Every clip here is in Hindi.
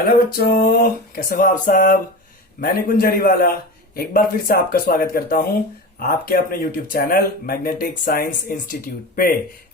हेलो बच्चों, कैसे हो आप सब। मैं निकुंज जरीवाला एक बार फिर से आपका स्वागत करता हूं आपके अपने YouTube channel magnetic science institute पे।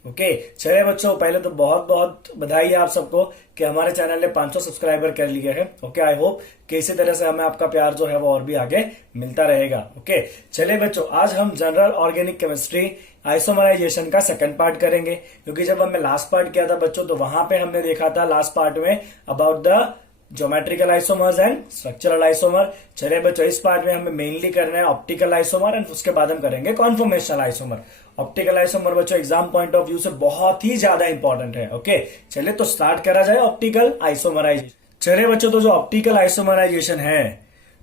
ओके, चलिए बच्चों, पहले तो बहुत बहुत बधाई है आप सबको कि हमारे चैनल ने 500 सब्सक्राइबर कर लिए हैं। ओके, आई होप कि इसी तरह से हमें आपका प्यार जो है वो और भी आगे मिलता रहेगा। ओके, चलिए बच्चों, आज हम जनरल ऑर्गेनिक केमिस्ट्री आइसोमराइजेशन का सेकंड पार्ट करेंगे, क्योंकि जब हमने लास्ट पार्ट किया था बच्चों, तो वहां पे हमने देखा था लास्ट पार्ट में about the geometrical isomers and structural isomer. चलिए बच्चों, इस पार्ट में हमें मेनली करना है ऑप्टिकल आइसोमर एंड उसके बाद हम करेंगे कॉन्फॉर्मेशनल आइसोमर। ऑप्टिकल आइसोमर बच्चों एग्जाम पॉइंट ऑफ व्यू से बहुत ही ज्यादा इंपॉर्टेंट है। ओके, चलिए तो स्टार्ट करा जाए ऑप्टिकल आइसोमराइजेशन। चलिए बच्चों, तो जो ऑप्टिकल आइसोमराइजेशन है,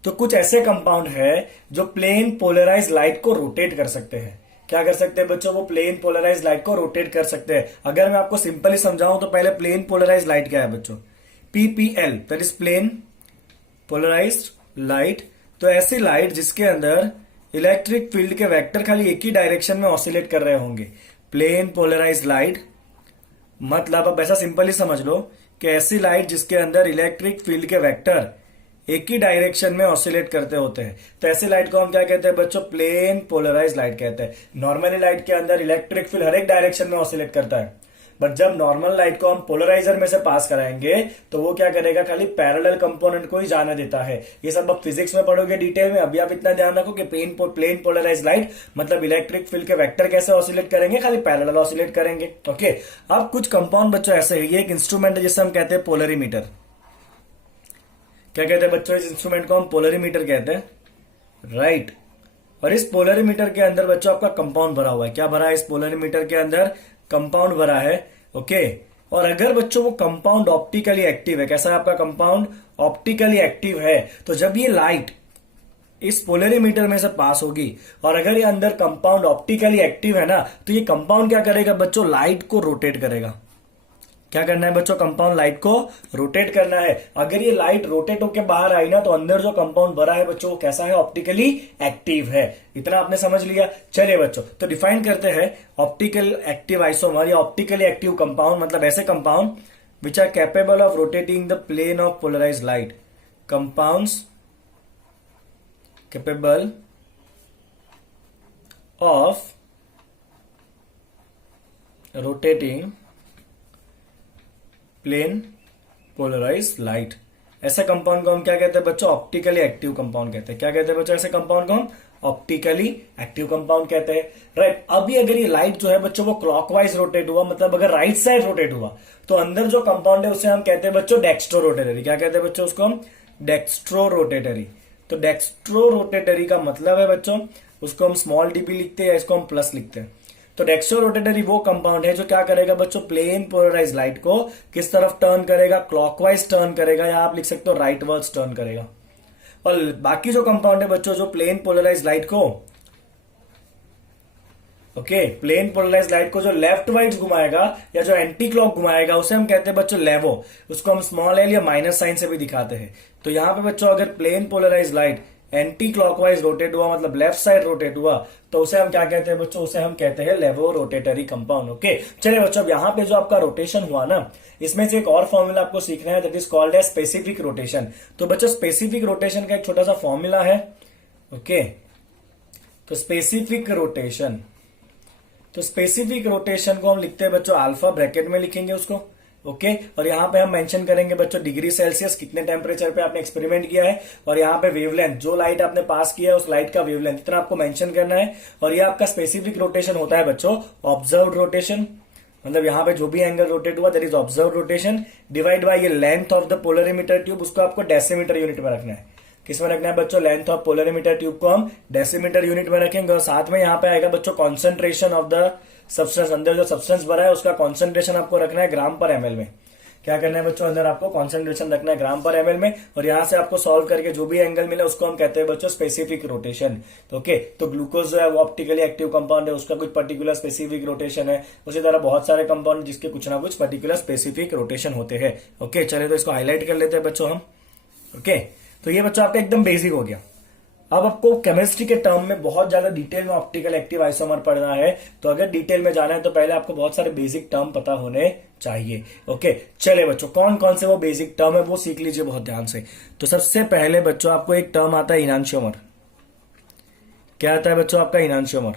तो कुछ ऐसे कंपाउंड है जो प्लेन पोलराइज लाइट को रोटेट कर सकते हैं। क्या कर सकते हैं बच्चों? वो प्लेन पोलराइज लाइट को रोटेट कर सकते हैं। अगर मैं आपको सिंपली समझाऊं तो पहले प्लेन पोलराइज लाइट क्या है बच्चों? PPL, that is plane polarised light. तो ऐसी लाइट जिसके अंदर इलेक्ट्रिक फील्ड के वेक्टर खाली एक ही डायरेक्शन में ऑसिलेट कर रहे होंगे, प्लेन पोलराइज्ड लाइट। मतलब अब ऐसा सिंपली समझ लो कि ऐसी लाइट जिसके अंदर इलेक्ट्रिक फील्ड के वेक्टर एक ही डायरेक्शन में ऑसिलेट करते होते हैं, तो ऐसी लाइट को हम क्या कहते हैं बच्चों? प्लेन पोलराइज लाइट कहते हैं। नॉर्मली लाइट के अंदर इलेक्ट्रिक फील्ड हर एक डायरेक्शन में ऑसिलेट करता है, बट जब नॉर्मल लाइट को हम पोलराइजर में से पास कराएंगे तो वो क्या करेगा? खाली पैरेलल कंपोनेंट को ही जाने देता है। ये सब आप फिजिक्स में पढ़ोगे डिटेल में। अभी आप इतना ध्यान रखो कि प्लेन पोलराइज लाइट मतलब इलेक्ट्रिक फील्ड के वेक्टर कैसे ऑसिलेट करेंगे? खाली पैरेलल ऑसिलेट करेंगे। ओके, अब कुछ कंपाउंड बच्चों ऐसे है, ये एक इंस्ट्रूमेंट है जिसे हम कहते हैं पोलरीमीटर। क्या कहते हैं बच्चों? इस इंस्ट्रूमेंट को हम पोलरीमीटर कहते हैं, राइट। और इस पोलरीमीटर के अंदर बच्चों आपका कंपाउंड भरा हुआ है। क्या भरा है इस पोलरीमीटर के अंदर? कंपाउंड भरा है। ओके, और अगर बच्चों वो कंपाउंड ऑप्टिकली एक्टिव है, कैसा है आपका कंपाउंड? ऑप्टिकली एक्टिव है। तो जब ये लाइट इस पोलरीमीटर में से पास होगी और अगर ये अंदर कंपाउंड ऑप्टिकली एक्टिव है ना, तो ये कंपाउंड क्या करेगा बच्चों? लाइट को रोटेट करेगा। क्या करना है बच्चों? कंपाउंड लाइट को रोटेट करना है। अगर ये लाइट रोटेट होकर बाहर आई ना, तो अंदर जो कंपाउंड भरा है बच्चों वो कैसा है? ऑप्टिकली एक्टिव है। इतना आपने समझ लिया। चलिए बच्चों, तो डिफाइन करते हैं ऑप्टिकल एक्टिव आइसोमर या ऑप्टिकली एक्टिव कंपाउंड। मतलब ऐसे compound which are capable of rotating the plane of polarise light. Compounds capable of rotating plane polarise light. ऐसे कंपाउंड को हम क्या कहते हैं बच्चों? ऑप्टिकली एक्टिव कंपाउंड कहते हैं। क्या कहते हैं बच्चों? ऐसे कंपाउंड को हम ऑप्टिकली एक्टिव कंपाउंड कहते हैं, राइट। अभी अगर ये लाइट जो है बच्चों वो क्लॉकवाइज रोटेट हुआ, मतलब अगर राइट साइड रोटेट हुआ, तो अंदर जो कंपाउंड है उसे हम कहते हैं बच्चों डेक्स्ट्रो रोटेटरी। क्या कहते हैं बच्चों? उसको हम डेक्स्ट्रो रोटेटरी। तो डेक्स्ट्रो रोटेटरी का मतलब है बच्चों, उसको हम स्मॉल डीपी लिखते हैं या इसको हम प्लस लिखते हैं। तो डेक्स्ट्रो रोटेटरी वो कंपाउंड है जो क्या करेगा बच्चों? प्लेन पोलराइज लाइट को किस तरफ टर्न करेगा? क्लॉकवाइज टर्न करेगा, या आप लिख सकते हो राइट वर्ड्स टर्न करेगा। और बाकी जो कंपाउंड है बच्चों जो प्लेन पोलराइज लाइट को प्लेन पोलराइज लाइट को जो लेफ्ट वाइज घुमाएगा या जो एंटी क्लॉक घुमाएगा उसे हम कहते हैं बच्चों लेवो। उसको हम स्मॉल एल या माइनस साइन से भी दिखाते हैं। तो यहां पे बच्चों अगर plane polarise light anticlockwise rotate हुआ, मतलब लेफ्ट साइड रोटेट हुआ, तो उसे हम क्या कहते हैं बच्चों? उसे हम कहते हैं लेवो रोटेटरी कंपाउंड। ओके, चलिए बच्चों, अब यहाँ पे जो आपका रोटेशन हुआ ना, इसमें से एक और फॉर्मूला आपको सीखना है, that is called as specific rotation. तो बच्चों स्पेसिफिक रोटेशन का एक छोटा सा फॉर्मूला है। ओके, तो स्पेसिफिक रोटेशन, तो स्पेसिफिक रोटेशन को हम लिखते हैं बच्चों अल्फा, ब्रैकेट में लिखेंगे उसको। ओके, और यहां पे हम मेंशन करेंगे बच्चों डिग्री सेल्सियस, कितने टेम्परेचर पे आपने एक्सपेरिमेंट किया है, और यहाँ पे वेवलेंथ, जो लाइट आपने पास किया है उस लाइट का वेवलेंथ, इतना आपको मेंशन करना है। और ये आपका स्पेसिफिक रोटेशन होता है बच्चों ऑब्जर्व्ड रोटेशन। मतलब यहाँ पे जो भी एंगल रोटेट हुआ that is observed rotation, divide by ये length of the polarimeter tube, उसको आपको डेसीमीटर यूनिट में रखना है। किसमें रखना है बच्चों? लेंथ ऑफ पोलरीमीटर ट्यूब को हम डेसीमीटर यूनिट में रखेंगे। और साथ में यहाँ पे आएगा बच्चों कॉन्सेंट्रेशन ऑफ द सब्सटेंस। अंदर जो सब्सटेंस भरा है उसका कॉन्सेंट्रेशन आपको रखना है ग्राम पर एमएल में। क्या करना है बच्चों? अंदर आपको कॉन्सेंट्रेशन रखना है ग्राम पर एमएल में। और यहां से आपको सॉल्व करके जो भी एंगल मिले उसको हम कहते हैं बच्चों स्पेसिफिक रोटेशन। तो ओके, तो ग्लूकोज जो है वो ऑप्टिकली एक्टिव कंपाउंड है, उसका कुछ पर्टिकुलर स्पेसिफिक रोटेशन है। उसी तरह बहुत सारे कंपाउंड जिसके कुछ ना कुछ पर्टिकुलर स्पेसिफिक रोटेशन होते हैं। ओके, चलिए तो इसको हाईलाइट कर लेते हैं बच्चों हम। ओके, तो ये बच्चों आपका एकदम बेसिक हो गया। अब आपको केमिस्ट्री के टर्म में बहुत ज्यादा डिटेल में ऑप्टिकल एक्टिव आइसोमर पढ़ना है, तो अगर डिटेल में जाना है तो पहले आपको बहुत सारे बेसिक टर्म पता होने चाहिए। ओके, चले बच्चों, कौन कौन से वो बेसिक टर्म है वो सीख लीजिए बहुत ध्यान से। तो सबसे पहले बच्चों आपको एक टर्म आता है इनांशियोमर। क्या आता है बच्चों आपका इनांशियोमर?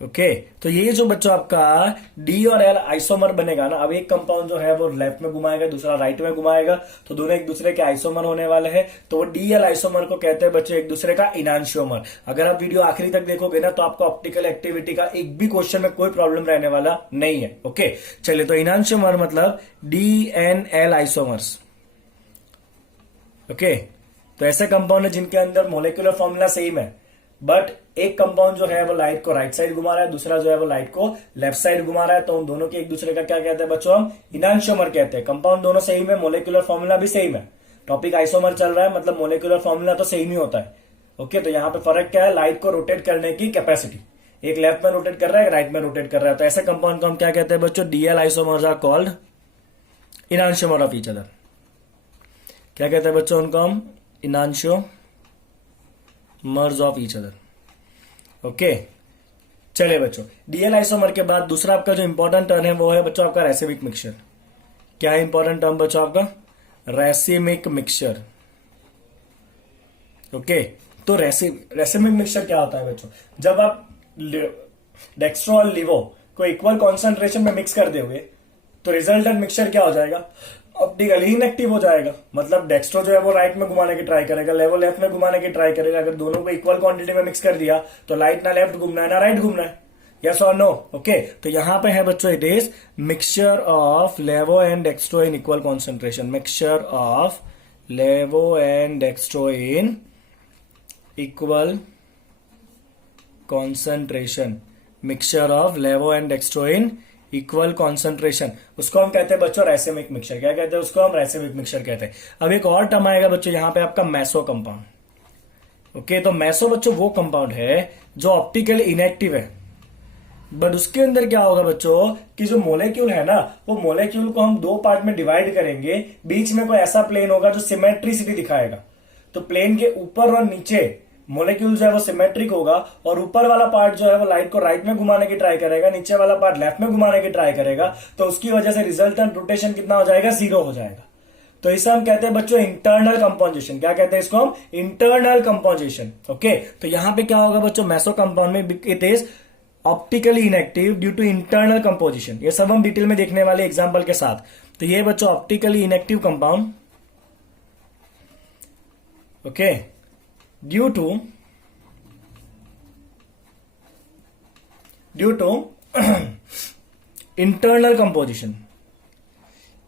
ओके, तो ये जो बच्चों आपका डी और एल आइसोमर बनेगा ना, अब एक कंपाउंड जो है वो लेफ्ट में घुमाएगा, दूसरा राइट में घुमाएगा, तो दोनों एक दूसरे के आइसोमर होने वाले हैं। तो वो डी एल आइसोमर को कहते हैं बच्चों एक दूसरे का इनांशियोमर। अगर आप वीडियो आखिरी तक देखोगे ना तो आपको ऑप्टिकल एक्टिविटी का एक भी क्वेश्चन में कोई प्रॉब्लम रहने वाला नहीं है। ओके, चलिए, तो इनांशियोमर मतलब D and L isomers. Okay, तो ऐसे कंपाउंड है जिनके अंदर मोलिकुलर फॉर्मूला सेम है, बट एक कंपाउंड जो है वो लाइट को राइट साइड घुमा रहा है, दूसरा जो है वो लाइट को लेफ्ट साइड घुमा रहा है। तो उन दोनों के एक दूसरे का क्या कहते हैं बच्चों? हम इनांशियोमर कहते हैं। कंपाउंड दोनों सेम है, मोलिकुलर फॉर्मूला भी सेम है। टॉपिक आइसोमर चल रहा है, मतलब मोलिकुलर फॉर्मूला तो सेम ही होता है। ओके, तो यहाँ पे फर्क क्या है? लाइट को रोटेट करने की कैपेसिटी। एक लेफ्ट में रोटेट कर रहा है, एक राइट में रोटेट कर रहा है। तो ऐसे कंपाउंड को हम क्या कहते हैं बच्चों? DL isomers are called enantiomer of each other. क्या कहते हैं बच्चों उनको हम? Enantiomers of each other. Okay, चलिए बच्चों, डीएल आइसोमर के बाद दूसरा आपका जो इंपॉर्टेंट टर्म है वो है बच्चों आपका रेसिमिक मिक्सचर। क्या है इंपॉर्टेंट टर्म बच्चों आपका? Racemic mixture. ओके, तो रेसिमिक मिक्सचर क्या होता है बच्चों? जब आप डेक्स्ट्रो और लिवो को इक्वल कॉन्सेंट्रेशन में मिक्स कर दोगे तो रिजल्टेंट मिक्सचर क्या हो जाएगा? ऑप्टिकली इनएक्टिव हो जाएगा। मतलब डेक्स्ट्रो जो है वो राइट में घुमाने की ट्राई करेगा, लेवो लेफ्ट में घुमाने की ट्राई करेगा। अगर दोनों को इक्वल क्वांटिटी में मिक्स कर दिया तो लाइट ना लेफ्ट घूमना है ना राइट घूमना है। यस और नो? ओके, तो यहां पे है बच्चों it is mixture of levo and dextro in equal concentration. Mixture of levo and dextro in equal concentration. Mixture of levo and dextro in equal concentration, उसको हम कहते हैं बच्चों रेसिमिक मिक्सचर। क्या कहते हैं उसको? हम रेसिमिक मिक्सचर कहते हैं। अब एक और टर्म आएगा बच्चों यहां पे आपका मेसो कंपाउंड। ओके, तो मेसो बच्चों वो कंपाउंड है जो ऑप्टिकली इनएक्टिव है, बट उसके अंदर क्या होगा बच्चों कि जो मोलेक्यूल है ना, वो मोलेक्यूल को हम दो पार्ट में डिवाइड करेंगे। बीच में कोई ऐसा प्लेन होगा जो सिमेट्रिसिटी दिखाएगा। तो प्लेन के ऊपर और नीचे मोलेक्यूल जो है वो सिमेट्रिक होगा, और ऊपर वाला पार्ट जो है वो लाइट को राइट में घुमाने की ट्राई करेगा, नीचे वाला पार्ट लेफ्ट में घुमाने की ट्राई करेगा। तो उसकी वजह से रिजल्टेंट रोटेशन कितना हो जाएगा? 0 हो जाएगा। तो इसे हम कहते हैं बच्चों इंटरनल कंपोजिशन। क्या कहते हैं इसको हम? Internal composition. ओके, तो यहां पे क्या होगा बच्चों? मेसो कंपाउंड में it is optically inactive due to internal composition. ये सब हम डिटेल में देखने वाले एग्जाम्पल के साथ। तो ये बच्चों optically inactive compound, okay, due to internal composition.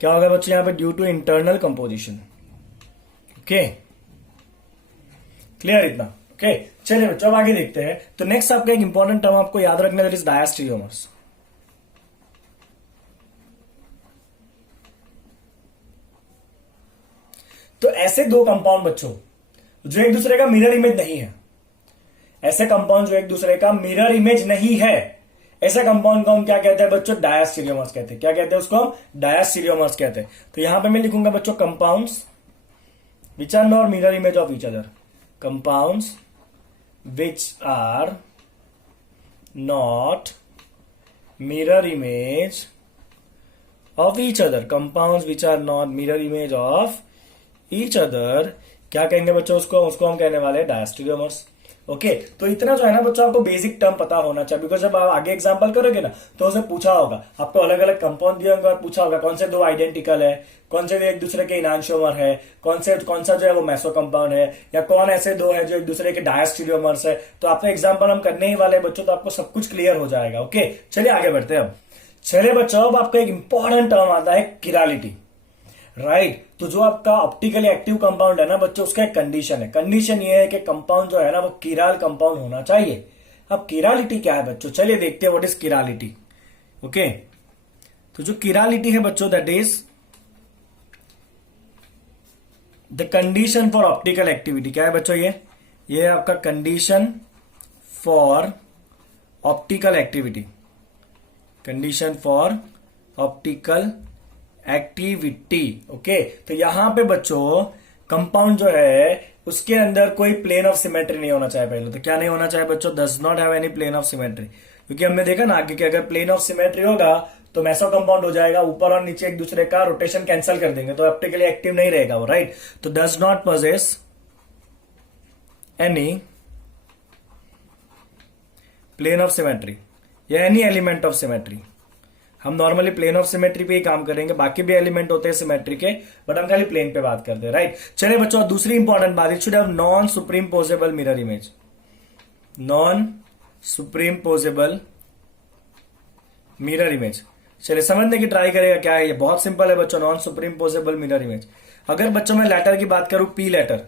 क्या होगा बच्चों यहां पे? Due to internal composition. Okay, clear इतना? ओके, चलिए बच्चों अब आगे देखते हैं। तो नेक्स्ट आपका एक इंपॉर्टेंट टर्म आपको याद रखना, दैट इज डायस्टीरियोमर्स। तो ऐसे दो कंपाउंड बच्चों जो एक दूसरे का मिरर इमेज नहीं है, ऐसे कंपाउंड जो एक दूसरे का मिरर इमेज नहीं है, ऐसे कंपाउंड को हम क्या कहते हैं बच्चों? डायस्टीरियोमर्स कहते हैं। क्या कहते हैं उसको? हम डायस्टीरियोमर्स कहते हैं। तो यहां पे मैं लिखूंगा बच्चों compounds which are not mirror image of each other. Compounds which are not mirror image of each other. Compounds which are not mirror image of each other, क्या कहेंगे बच्चों उसको हम कहने वाले हैं डायस्टीरियोमर्स। ओके, तो इतना जो है ना बच्चों आपको बेसिक टर्म पता होना चाहिए, बिकॉज जब आप आगे एग्जांपल करोगे ना तो उसे पूछा होगा, आपको अलग अलग कंपाउंड दिए होंगे और पूछा होगा कौन से दो आइडेंटिकल है, कौन से एक दूसरे के इनांशियोमर है, कौन सा जो है वो मेसो कंपाउंड है, या कौन ऐसे दो है जो एक दूसरे के डायस्टीरियोमर्स है। तो आपको एग्जाम्पल हम करने ही वाले बच्चों, तो आपको सब कुछ क्लियर हो जाएगा। ओके, चलिए आगे बढ़ते हैं। अब चलिए बच्चों, अब आपका एक इंपॉर्टेंट टर्म आता है किरालिटी। राइट, तो जो आपका ऑप्टिकली एक्टिव कंपाउंड है ना बच्चों, उसका एक कंडीशन है। कंडीशन ये है कि कंपाउंड जो है ना वो किराल कंपाउंड होना चाहिए। अब किरालिटी क्या है बच्चों? चलिए देखते हैं व्हाट इज किरालिटी। ओके, तो जो किरालिटी है बच्चों, that is the condition for optical activity. क्या है बच्चों? ये है आपका condition for optical activity. Condition for optical activity. Okay, तो यहां पे बच्चों कंपाउंड जो है उसके अंदर कोई प्लेन ऑफ सिमेट्री नहीं होना चाहिए। पहले तो क्या नहीं होना चाहिए बच्चों? Does not have any plane of symmetry. क्योंकि हमने देखा ना आगे कि अगर प्लेन ऑफ सिमेट्री होगा तो मेसो कंपाउंड हो जाएगा, ऊपर और नीचे एक दूसरे का रोटेशन कैंसिल कर देंगे, तो ऑप्टिकली एक्टिव नहीं रहेगा वो, राइट। तो does not possess any plane of symmetry या एनी एलिमेंट ऑफ सिमेट्री। हम नॉर्मली प्लेन ऑफ सिमेट्री पे ही काम करेंगे, बाकी भी एलिमेंट होते हैं सिमेट्री के, बट हम खाली प्लेन पे बात करते हैं, राइट। चलिए बच्चों, दूसरी इंपॉर्टेंट बात, it should have non superimposable mirror image. Non superimposable mirror image, चलिए समझने की ट्राई करेगा क्या है ये। बहुत सिंपल है बच्चों, non superimposable mirror image. अगर बच्चों मैं लेटर की बात करूं, पी लेटर,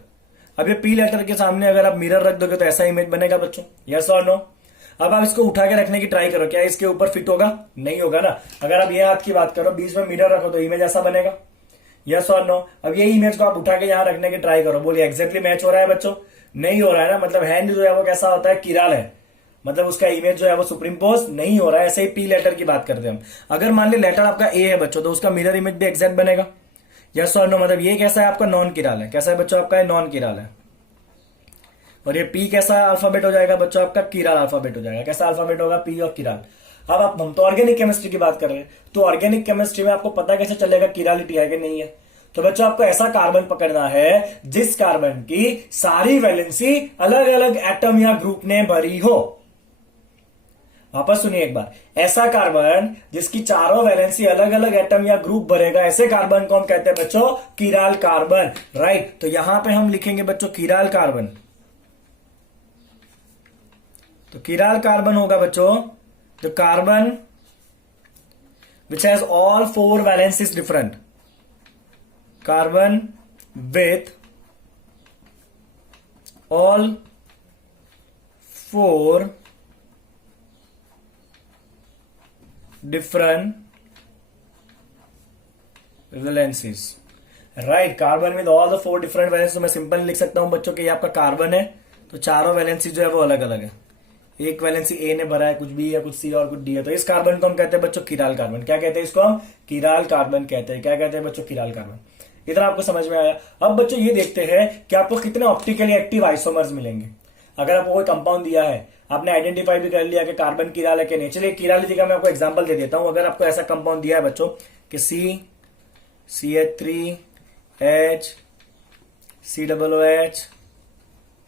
अब ये पी लेटर के सामने अगर आप मिरर रख दोगे तो ऐसा इमेज बनेगा बच्चों, यस और नो। अब आप इसको उठा के रखने की ट्राई करो, क्या इसके ऊपर फिट होगा? नहीं होगा ना। अगर आप ये हाथ की बात करो, बीच में मिरर रखो तो इमेज ऐसा बनेगा, यस और नो। अब ये इमेज को आप उठा के यहां रखने की ट्राई करो, बोलिए एग्जैक्टली मैच हो रहा है बच्चों? नहीं हो रहा है ना, मतलब हैंड जो है वो कैसा होता है, किराल है, मतलब उसका इमेज जो है वो सुप्रीम पोज नहीं हो रहा है। ऐसे ही पी लेटर की बात करते हैं हम। अगर मान ली लेटर आपका ए है बच्चों, तो उसका मिरर इमेज भी एग्जैक्ट बनेगा, यस और नो। मतलब ये कैसा है आपका, नॉन किराल है। कैसा है बच्चों आपका, ये नॉन किराल है। और ये पी कैसा अल्फाबेट हो जाएगा बच्चों आपका, किराल अल्फाबेट हो जाएगा। कैसा अल्फाबेट होगा, पी और किराल। अब आप, हम तो ऑर्गेनिक केमिस्ट्री की बात कर रहे हैं, तो ऑर्गेनिक केमिस्ट्री में आपको पता कैसे चलेगा किरालिटी है कि नहीं है? तो बच्चों आपको ऐसा कार्बन पकड़ना है जिस कार्बन की सारी वैलेंसी अलग अलग एटम या ग्रुप ने भरी हो। वापस सुनिए एक बार, ऐसा कार्बन जिसकी चारों वैलेंसी अलग अलग एटम या ग्रुप भरेगा, ऐसे कार्बन को हम कहते हैं बच्चों किराल कार्बन, राइट। तो यहां पे हम लिखेंगे बच्चों किराल कार्बन। तो किराल कार्बन होगा बच्चों the carbon which has all 4 valencies different, carbon with all 4 different valencies, right. Carbon with all the 4 different valency, तो मैं सिंपल लिख सकता हूं बच्चों कि ये आपका कार्बन है, तो चारों वैलेंसी जो है वो अलग अलग है। एक वैलेंसी ए ने भरा है, कुछ बी है, कुछ सी और कुछ डी है, तो इस कार्बन को हम कहते हैं बच्चों किराल कार्बन। क्या कहते हैं इसको हम? किराल कार्बन कहते हैं। क्या कहते हैं बच्चों? किराल कार्बन। इतना आपको समझ में आया। अब बच्चों ये देखते हैं कि आपको कितने ऑप्टिकली एक्टिव आइसोमर्स मिलेंगे। अगर आपको कोई कंपाउंड दिया है, आपने आइडेंटिफाई भी कर लिया कि कार्बन किराल है कि नहीं। चलिए किरालिटी का मैं आपको एग्जांपल दे देता हूं। अगर आपको ऐसा कंपाउंड दिया है बच्चों कि CH3H COOH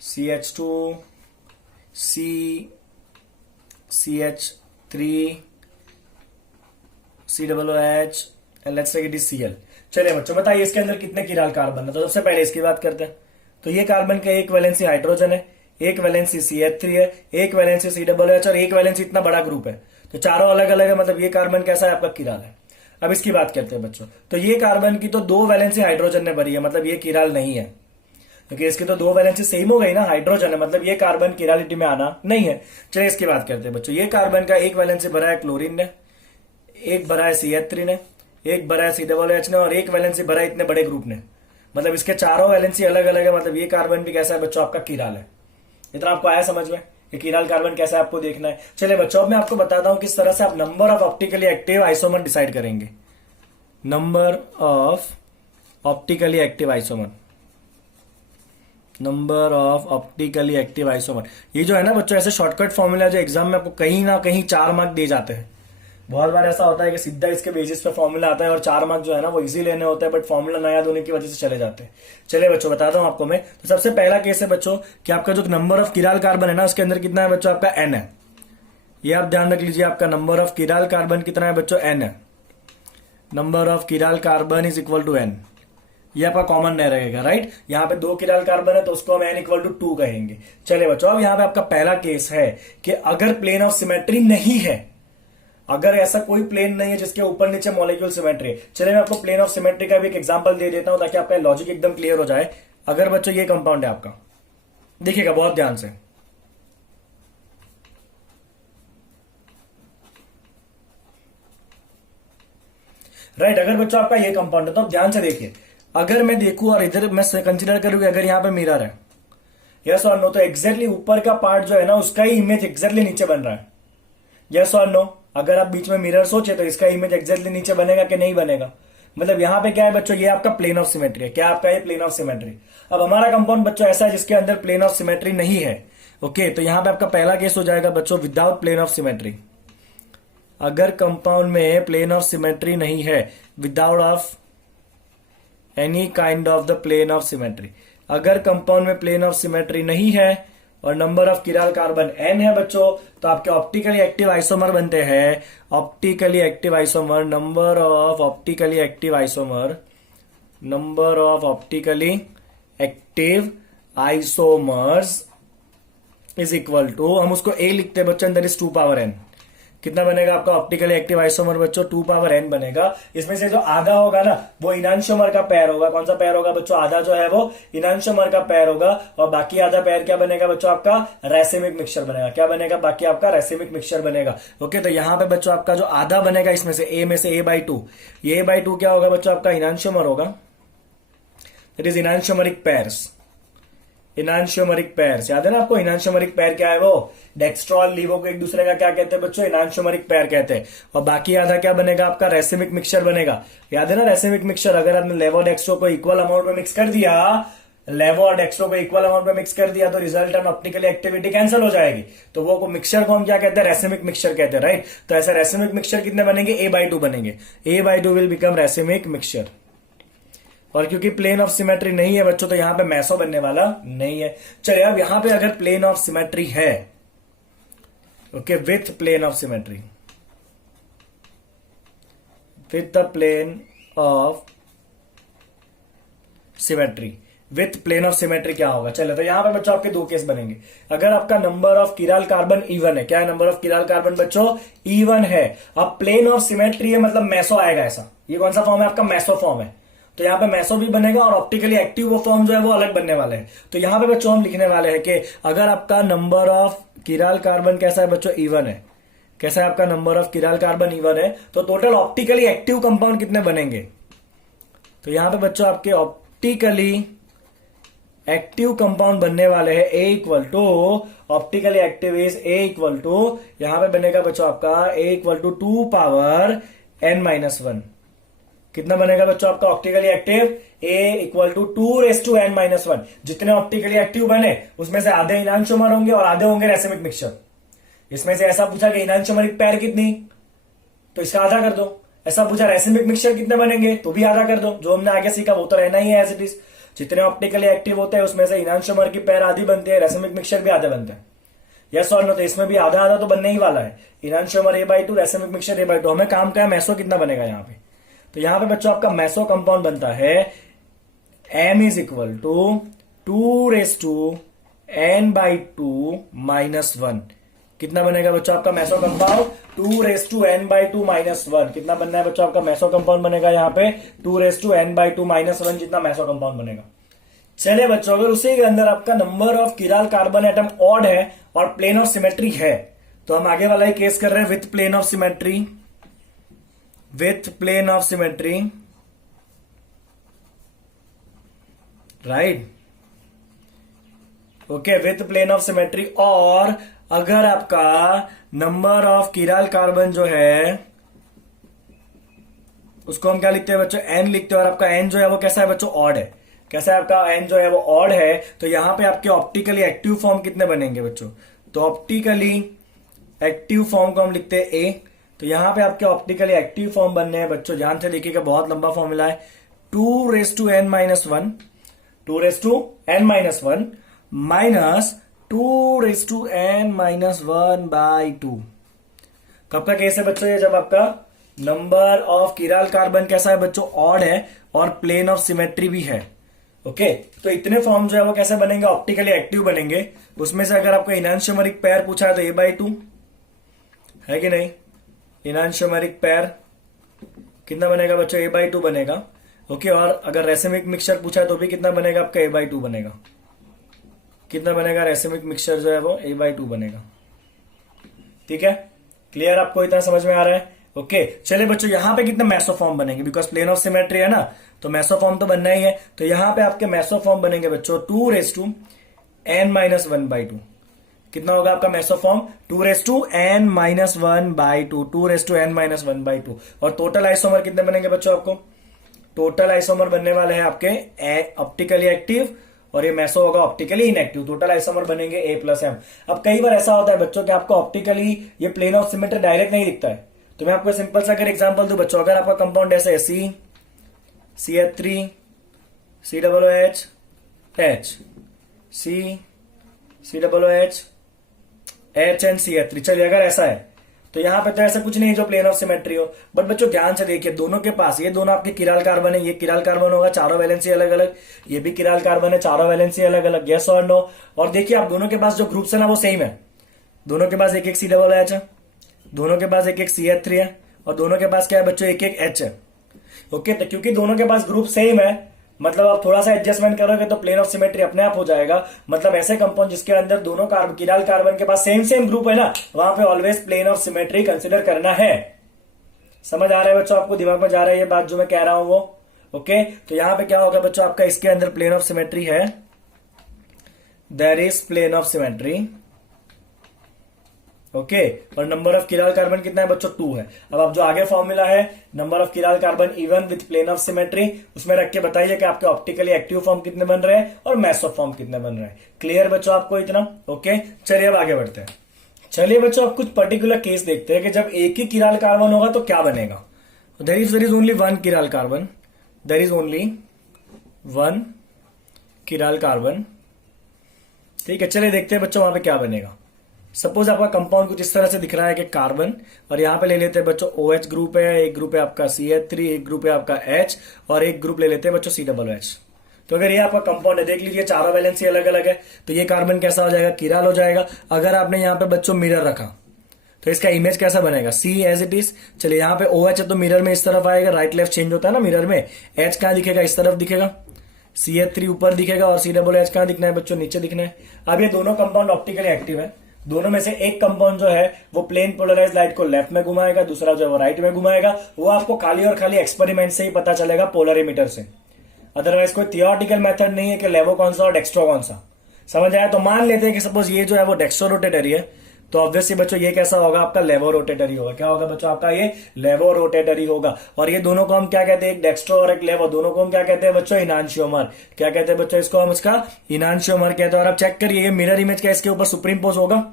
CH2 CH3 COOH and let's say it is Cl। चलिए बच्चों बताइए इसके अंदर कितने किराल कार्बन है। तो सबसे पहले इसकी बात करते हैं। तो ये कार्बन का एक वैलेंसी हाइड्रोजन है, एक वैलेंसी CH3 है, एक वैलेंसी COOH और एक वैलेंसी इतना बड़ा ग्रुप है। तो चारों अलग अलग है, मतलब ये कार्बन कैसा है आपका किराल है। अब इसकी बात करते हैं बच्चों। तो ये कार्बन की तो 2 वैलेंसी हाइड्रोजन ने भरी है, मतलब ये किराल नहीं है, क्योंकि इसकी तो 2 वैलेंसी सेम हो गई ना, हाइड्रोजन है, मतलब ये कार्बन किरालिटी में आना नहीं है। चलिए इसकी बात करते हैं बच्चों। ये कार्बन का एक वैलेंसी भरा है क्लोरीन ने, एक भरा है CH3 ने, एक भरा है COOH ने और एक वैलेंसी भरा है इतने बड़े ग्रुप ने, मतलब इसके चारों वैलेंसी अलग अलग है। मतलब ये कार्बन भी कैसा है बच्चों आपका किराल है। इतना आपको आया समझ में? ये किराल कार्बन कैसा है आपको देखना है। चलिए बच्चों अब मैं आपको बताता हूं किस तरह से आप number of optically active isomer decide करेंगे। Number of optically active isomer, number of optically active isomer. ये जो है ना बच्चों ऐसे शॉर्टकट फॉर्मूला जो एग्जाम में आपको कहीं ना कहीं 4 मार्क दिए जाते हैं। बहुत बार ऐसा होता है कि सीधा इसके बेसिस पे फॉर्मूला आता है और 4 मार्क जो है ना वो इजी लेने होते हैं, बट फॉर्मूला ना याद होने की वजह से चले जाते हैं। चलिए बच्चों बताता हूं आपको मैं। तो सबसे पहला केस है बच्चों कि आपका जो नंबर ऑफ किराल कार्बन है ना उसके अंदर कितना है बच्चों आपका N है। ये आप ध्यान रख लीजिए, आपका नंबर ऑफ किराल कार्बन कितना है बच्चों? N है। Number of chiral carbon is equal to N। ये आपका कॉमन नहीं रहेगा, राइट। यहाँ पे 2 किराल कार्बन है तो उसको हम N इक्वल टू 2 कहेंगे। चलिए बच्चों अब यहाँ पे आपका पहला केस है कि अगर प्लेन ऑफ सिमेट्री नहीं है, अगर ऐसा कोई प्लेन नहीं है जिसके ऊपर नीचे मॉलिक्यूल सिमेट्री है। चलिए मैं आपको प्लेन ऑफ सिमेट्री का भी एक एग्जांपल दे देता हूं ताकि आपका लॉजिक एकदम क्लियर हो जाए। अगर बच्चों ये कंपाउंड है आपका, देखिएगा बहुत ध्यान से, राइट। अगर बच्चों आपका ये कंपाउंड है तो आप ध्यान से देखिए। अगर मैं देखूं और इधर मैं कंसिडर करूं कि अगर यहां पे मिरर है, यस और नो, तो एग्जैक्टली ऊपर का पार्ट जो है ना उसका ही इमेज एग्जैक्टली नीचे बन रहा है, यस और नो। अगर आप बीच में मिरर सोचे तो इसका इमेज एग्जैक्टली नीचे बनेगा कि नहीं बनेगा? मतलब यहां पे क्या है बच्चों, ये आपका प्लेन ऑफ सिमेट्री है। क्या आपका ये प्लेन ऑफ सिमेट्री? अब हमारा कंपाउंड बच्चों ऐसा है जिसके अंदर प्लेन ऑफ सिमेट्री नहीं है। ओके, तो यहां पे आपका पहला केस हो जाएगा बच्चों विदाउट प्लेन ऑफ सिमेट्री। अगर कंपाउंड में प्लेन ऑफ सिमेट्री नहीं है, without of any kind of the plane of symmetry, अगर कंपाउंड में प्लेन ऑफ सिमेट्री नहीं है और number of chiral carbon n है बच्चों, तो आपके ऑप्टिकली एक्टिव आइसोमर बनते हैं optically active isomer, number of optically active isomer, number of optically active isomers is equal to, हम उसको a लिखते हैं बच्चों, दैट इज 2 पावर n। कितना बनेगा आपका ऑप्टिकली एक्टिव आइसोमर बच्चों? 2 पावर n बनेगा। इसमें से जो आधा होगा ना वो इनांशोमर का पैर होगा। कौन सा पैर होगा बच्चों? आधा जो है वो इनांशोमर का पैर होगा और बाकी आधा पैर क्या बनेगा बच्चों? आपका रैसिमिक मिक्सचर बनेगा। क्या बनेगा? बाकी आपका रैसिमिक मिक्सचर बनेगा। ओके, तो यहां पे बच्चों आपका जो आधा बनेगा इसमें से a में से a/2, ये a/2 क्या होगा बच्चों? आपका इनांशोमर होगा, दैट इज इनांशोमरिक पैर्स। इनांशियोमरिक पैर्स याद है ना आपको? इनांशियोमरिक पैर क्या है? वो डेक्स्ट्रॉल लीवो को एक दूसरे का क्या कहते हैं बच्चों? इनांशियोमरिक पैर कहते हैं। और बाकी आधा क्या बनेगा? आपका रैसिमिक मिक्सचर बनेगा। याद है ना रैसिमिक मिक्सचर? अगर आपने लेवो और डेक्स्ट्रो को इक्वल अमाउंट में मिक्स कर दिया, लेवो और डेक्स्ट्रो को इक्वल अमाउंट में मिक्स कर दिया, तो रिजल्टेंट ऑप्टिकल एक्टिविटी कैंसिल हो जाएगी। तो वो मिक्सचर को हम क्या कहते हैं? रैसिमिक मिक्सचर कहते हैं, राइट? तो ऐसे रैसिमिक मिक्सचर कितने बनेंगे? a/2 बनेंगे। a/2 will become रैसिमिक mixture. और क्योंकि प्लेन ऑफ सिमेट्री नहीं है बच्चों, तो यहां पे मैसो बनने वाला नहीं है। चलिए, अब यहां पे अगर प्लेन ऑफ सिमेट्री है, okay, with plane of symmetry, with the plane of symmetry, with plane of symmetry क्या होगा? चलो, तो यहां पे बच्चों आपके दो केस बनेंगे। अगर आपका number of chiral carbon even है, क्या है नंबर ऑफ किराल कार्बन बच्चों? इवन है। अब प्लेन ऑफ सिमेट्री है, मतलब मैसो आएगा ऐसा। ये कौन सा फॉर्म है आपका? मैसो फॉर्म है। तो यहां पे मैसो भी बनेगा और ऑप्टिकली एक्टिव वो फॉर्म जो है वो अलग बनने वाले हैं। तो यहां पे बच्चों हम लिखने वाले हैं कि अगर आपका नंबर ऑफ किराल कार्बन कैसा है बच्चों? इवन है। कैसा है आपका number of chiral carbon? Even है। तो टोटल ऑप्टिकली एक्टिव कंपाउंड कितने बनेंगे? तो यहां पे बच्चों आपके ऑप्टिकली एक्टिव कंपाउंड बनने वाले हैं A equal to, optically active is A equal to, यहां पे बनेगा बच्चों आपका A equal to 2 power n-1। कितना बनेगा बच्चों आपका optically active? A equal to 2n-1। जितने ऑप्टिकली एक्टिव बने उसमें से आधे इनांशोमर होंगे और आधे होंगे रैसिमिक मिक्सचर। इसमें से ऐसा पूछा कि इनांशोमरिक पैर कितनी, तो इसका आधा कर दो। ऐसा पूछा रैसिमिक मिक्सचर कितने बनेंगे, तो भी आधा कर दो। जो हमने आगे सीखा वो तो रहना ही है एज इट इज। जितने ऑप्टिकली एक्टिव होते हैं उसमें से इनांशोमर की पैर आधी बनती है, रैसिमिक मिक्सचर भी आधे बनते हैं। यस और नो? तो इसमें भी आधा आधा तो बनने ही वाला है। इनांशोमर a/2, रैसिमिक मिक्सचर a/2। हमें काम क्या है? मैसो कितना बनेगा यहाँ पे? तो यहां पे बच्चों आपका मैसो कंपाउंड बनता है m is equal to 2n/2 -1। कितना बनेगा बच्चों आपका मैसो कंपाउंड? 2n/2 -1। कितना बनना है बच्चों आपका मैसो कंपाउंड बनेगा यहाँ पे? 2n/2 -1 जितना मैसो कंपाउंड बनेगा। चलिए बच्चों, अगर उसी के अंदर आपका number of chiral carbon atom odd है और प्लेन ऑफ सिमेट्री है, तो हम आगे वाला ही केस कर रहे हैं with plane of symmetry, with plane of symmetry, right? Okay, with plane of symmetry. और अगर आपका नंबर ऑफ किराल कार्बन जो है उसको हम क्या लिखते हैं बच्चों? n लिखते हैं। और आपका n जो है वो कैसा है बच्चों? ऑड है। कैसा है आपका n जो है वो ऑड है। तो यहां पे आपके ऑप्टिकली एक्टिव फॉर्म कितने बनेंगे बच्चों? तो ऑप्टिकली एक्टिव फॉर्म को हम लिखते हैं A। तो यहां पे आपके ऑप्टिकली एक्टिव फॉर्म बनने हैं बच्चों, ध्यान से देखिएगा, बहुत लंबा फॉर्मूला है। 2n-1 2n-1 minus 2n-1/2। कब का केस है बच्चों ये? जब आपका नंबर ऑफ किराल कार्बन कैसा है बच्चों? ऑड है और प्लेन ऑफ सिमेट्री भी है। ओके, तो इतने फॉर्म जो है वो कैसे बनेंगे? ऑप्टिकली एक्टिव बनेंगे। उसमें से अगर आपको इनांशियोमरिक पैर पूछा है तो a/2 है कि नहीं? इनांशियोमरिक पैर कितना बनेगा बच्चों? a/2 बनेगा। ओके, और अगर रैसिमिक मिक्सचर पूछा है तो भी कितना बनेगा आपका? a/2 बनेगा। कितना बनेगा? रैसिमिक मिक्सचर जो है वो a/2 बनेगा। ठीक है, क्लियर? आपको इतना समझ में आ रहा है? ओके, चलिए बच्चों, यहां पे कितने मैसो फॉर्म बनेंगे? बिकॉज प्लेन ऑफ सिमेट्री है ना, तो मैसो फॉर्म तो बनना ही है। तो यहां पे आपके मैसो फॉर्म बनेंगे बच्चों 2n-1/2। कितना होगा आपका मैसो फॉर्म? 2n-1/2, 2n-1/2। और टोटल आइसोमर कितने बनेंगे बच्चों आपको? टोटल आइसोमर बनने वाले हैं आपके ऑप्टिकली एक्टिव और ये मैसो होगा ऑप्टिकली इनएक्टिव। टोटल आइसोमर बनेंगे A+M। अब कई बार ऐसा होता है बच्चों कि आपको ऑप्टिकली ये प्लेन ऑफ सिमेट्री डायरेक्ट नहीं दिखता है, तो मैं आपको सिंपल सा अगर एग्जांपल दूं बच्चों, अगर आपका कंपाउंड ऐसे है CH3 COOH H COOH H and CH3, चलिए अगर ऐसा है तो यहां पे तो ऐसा कुछ नहीं जो प्लेन ऑफ सिमेट्री हो। बट बच्चों ध्यान से देखिए, दोनों के पास, ये दोनों आपके किराल कार्बन है, ये किराल कार्बन होगा, चारों वैलेंसी अलग अलग, ये भी किराल कार्बन है, चारों वैलेंसी अलग अलग, यस और नो। और देखिए आप दोनों के पास जो ग्रुप्स है ना वो सेम है, दोनों के पास एक एक COOH है, दोनों के पास एक एक CH3 है, और दोनों के पास क्या है बच्चों, एक एक H है। ओके, तो क्योंकि दोनों के पास ग्रुप सेम है, मतलब आप थोड़ा सा एडजस्टमेंट करोगे तो प्लेन ऑफ सिमेट्री अपने आप हो जाएगा। मतलब ऐसे कंपाउंड जिसके अंदर दोनों किराल कार्बन के पास सेम सेम ग्रुप है ना, वहां पे always plane of symmetry consider करना है। समझ आ रहा है बच्चों, आपको दिमाग में जा रहा है ये बात जो मैं कह रहा हूं वो? ओके, तो यहां पे क्या होगा बच्चों, आपका इसके अंदर प्लेन ऑफ सिमेट्री है, there is plane of symmetry. Okay, और नंबर ऑफ किराल कार्बन कितना है बच्चों, 2 है। अब आप जो आगे फॉर्मूला है number of chiral carbon even with plane of symmetry, उसमें रख के बताइए कि आपके ऑप्टिकली एक्टिव फॉर्म कितने बन रहे हैं और मेसो फॉर्म कितने बन रहे हैं। क्लियर बच्चों आपको इतना? ओके, चलिए अब आगे बढ़ते हैं। चलिए बच्चों अब कुछ पर्टिकुलर केस देखते हैं कि जब एक ही किराल कार्बन होगा तो क्या बनेगा। There is only one chiral carbon, there is only one chiral carbon. ठीक है, चलिए देखते हैं बच्चों वहां पे क्या बनेगा। सपोज आपका कंपाउंड कुछ इस तरह से दिख रहा है कि कार्बन, और यहां पे ले लेते हैं बच्चों OH ग्रुप है, एक ग्रुप है आपका CH3, एक ग्रुप है आपका H, और एक ग्रुप ले लेते हैं बच्चों COOH। तो अगर ये आपका कंपाउंड है, देख लीजिए चारों वैलेंसी अलग अलग है, तो ये कार्बन कैसा हो जाएगा, किराल हो जाएगा। अगर आपने यहाँ पे बच्चों मिरर रखा तो इसका इमेज कैसा बनेगा, C एज इट इज। चलिए यहाँ पे OH है तो मिरर में इस तरफ आएगा, राइट लेफ्ट चेंज होता है ना मिरर में। H कहां दिखेगा, इस तरफ दिखेगा, CH3 ऊपर दिखेगा, और COOH कहां दिखना है बच्चों, नीचे दिखना है। अब ये दोनों कंपाउंड ऑप्टिकली एक्टिव है, दोनों में से एक कंपाउंड जो है वो प्लेन पोलराइज लाइट को लेफ्ट में घुमाएगा, दूसरा जो है वो राइट में घुमाएगा। वो आपको खाली और खाली एक्सपेरिमेंट से ही पता चलेगा, पोलरीमीटर से। अदरवाइज कोई थियोरेटिकल मेथड नहीं है कि लेवो कौन सा और डेक्स्ट्रो कौन सा। समझ आया? तो मान लेते हैं कि सपोज ये जो है वो डेक्स्ट्रो रोटेटरी है, तो ऑब्वियसली बच्चों ये कैसा होगा, आपका लेवो रोटेटरी होगा। क्या होगा बच्चों, आपका ये लेवो रोटेटरी होगा। और ये दोनों को हम क्या कहते हैं, एक डेक्स्ट्रो और एक लेवो, दोनों को हम क्या कहते हैं बच्चों, इनांशियोमर। क्या कहते हैं बच्चों इसको, हम इसका इनांशियोमर कहते हैं। और आप चेक करिए, ये मिरर इमेज क्या इसके ऊपर सुप्रीम पोज होगा?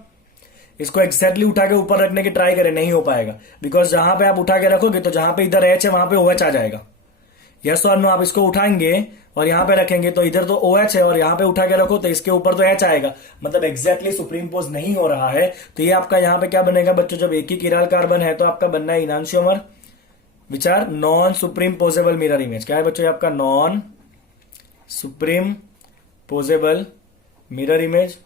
इसको एक्जैक्टली उठा के ऊपर रखने की ट्राई करें, नहीं हो पाएगा, बिकॉज जहां पे आप उठा के रखोगे तो जहां पे इधर H है वहां पे OH आ जाएगा। यस और नो? आप इसको उठाएंगे और यहां पे रखेंगे तो इधर तो OH है, और यहां पे उठा के रखो तो इसके ऊपर तो H आएगा, मतलब एक्जैक्टली सुप्रीम पोज नहीं हो रहा है। तो ये आपका यहां पे क्या बनेगा बच्चों, जब एक ही किराल कार्बन है तो आपका बनना है enantiomer, which are non superimposable mirror image. क्या है बच्चों, आपका non superimposable mirror image,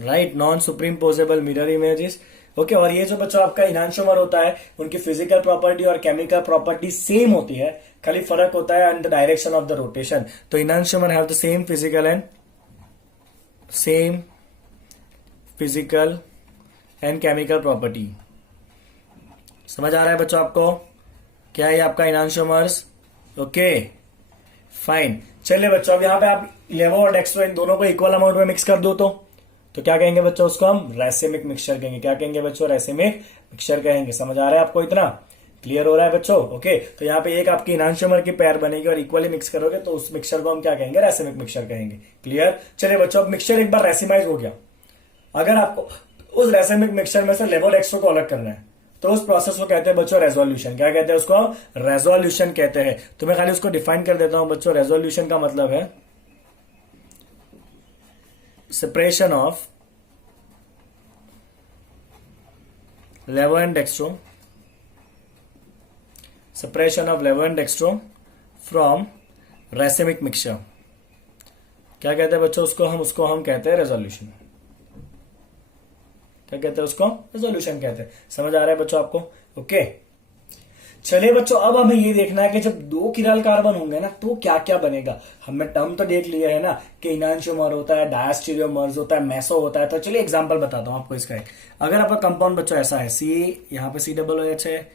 right, non superimposable mirror images. Okay, और ये जो बच्चों आपका इनांशियोमर होता है, उनकी फिजिकल प्रॉपर्टी और केमिकल प्रॉपर्टी सेम होती है, खाली फर्क होता है in the direction of the rotation. तो enantiomer have the same physical and chemical property. समझ आ रहा है बच्चों आपको? क्या है आपका इनांशियोमर्स? Okay fine. चलिए बच्चों, अब यहां पे आप लेवो और डेक्स्ट्रो इन दोनों को इक्वल अमाउंट में मिक्स कर दो तो क्या कहेंगे बच्चों, उसको हम रैसिमिक मिक्सचर कहेंगे। क्या कहेंगे बच्चों, रैसिमिक मिक्सचर कहेंगे। समझ आ रहा है आपको इतना? क्लियर हो रहा है बच्चों? ओके, तो यहाँ पे एक आपकी इनांशियोमर की पेयर बनेगी और इक्वली मिक्स करोगे तो उस मिक्सचर को हम क्या कहेंगे, रैसिमिक मिक्सचर कहेंगे। क्लियर? चलिए बच्चों, अब मिक्सचर एक बार रैसिमाइज हो गया, अगर आपको उस रैसिमिक मिक्सचर में से लेवो डेक्स्ट्रो को अलग करना है तो उस प्रोसेस को कहते हैं बच्चों रेजोल्यूशन। क्या कहते हैं उसको, रेजोल्यूशन कहते हैं। तो मैं खाली उसको डिफाइन कर देता हूं बच्चों। रेजोल्यूशन का मतलब है separation of levo and dextro, separation of लेवो एंड डेक्स्ट्रो फ्रॉम रैसिमिक मिक्सचर। क्या कहते हैं बच्चों उसको हम कहते हैं रेजोल्यूशन। क्या कहते हैं उसको, रेजोल्यूशन कहते हैं। समझ आ रहा है बच्चों आपको? ओके, चलिए बच्चों, अब हमें ये देखना है कि जब दो किराल कार्बन होंगे ना तो क्या क्या बनेगा। हमने टर्म तो देख लिया है ना कि इनांशियोमर होता है, डायस्टीरियोमर्स होता है, मेसो होता है। तो चलिए एग्जांपल बताता हूं आपको इसका एक। अगर आपका कंपाउंड बच्चों ऐसा है, C, यहाँ पे COOH है,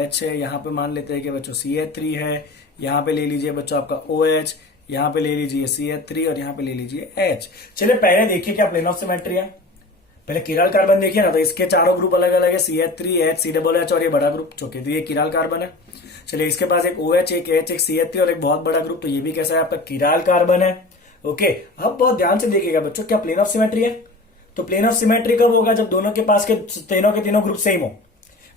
H है, यहाँ पे मान लेते हैं कि बच्चों CH3 है, यहाँ पे ले लीजिए बच्चों आपका OH, यहाँ पे ले लीजिए CH3 और यहाँ पे ले लीजिए H। चलिए पहले देखिए क्या प्लेन ऑफ सिमेट्री है। पहले किराल कार्बन देखिए ना, तो इसके चारों ग्रुप अलग अलग है, CH3, H, COOH और ये बड़ा ग्रुप चौके, तो ये किराल कार्बन है। चलिए इसके पास एक OH, एक H, एक CH3 और एक बहुत बड़ा ग्रुप, तो ये भी कैसा है आपका किराल कार्बन है। ओके, अब बहुत ध्यान से देखिएगा बच्चों, क्या प्लेन ऑफ सिमेट्री है? तो प्लेन ऑफ सिमेट्री कब होगा? जब दोनों के पास के तीनों ग्रुप सेम हो।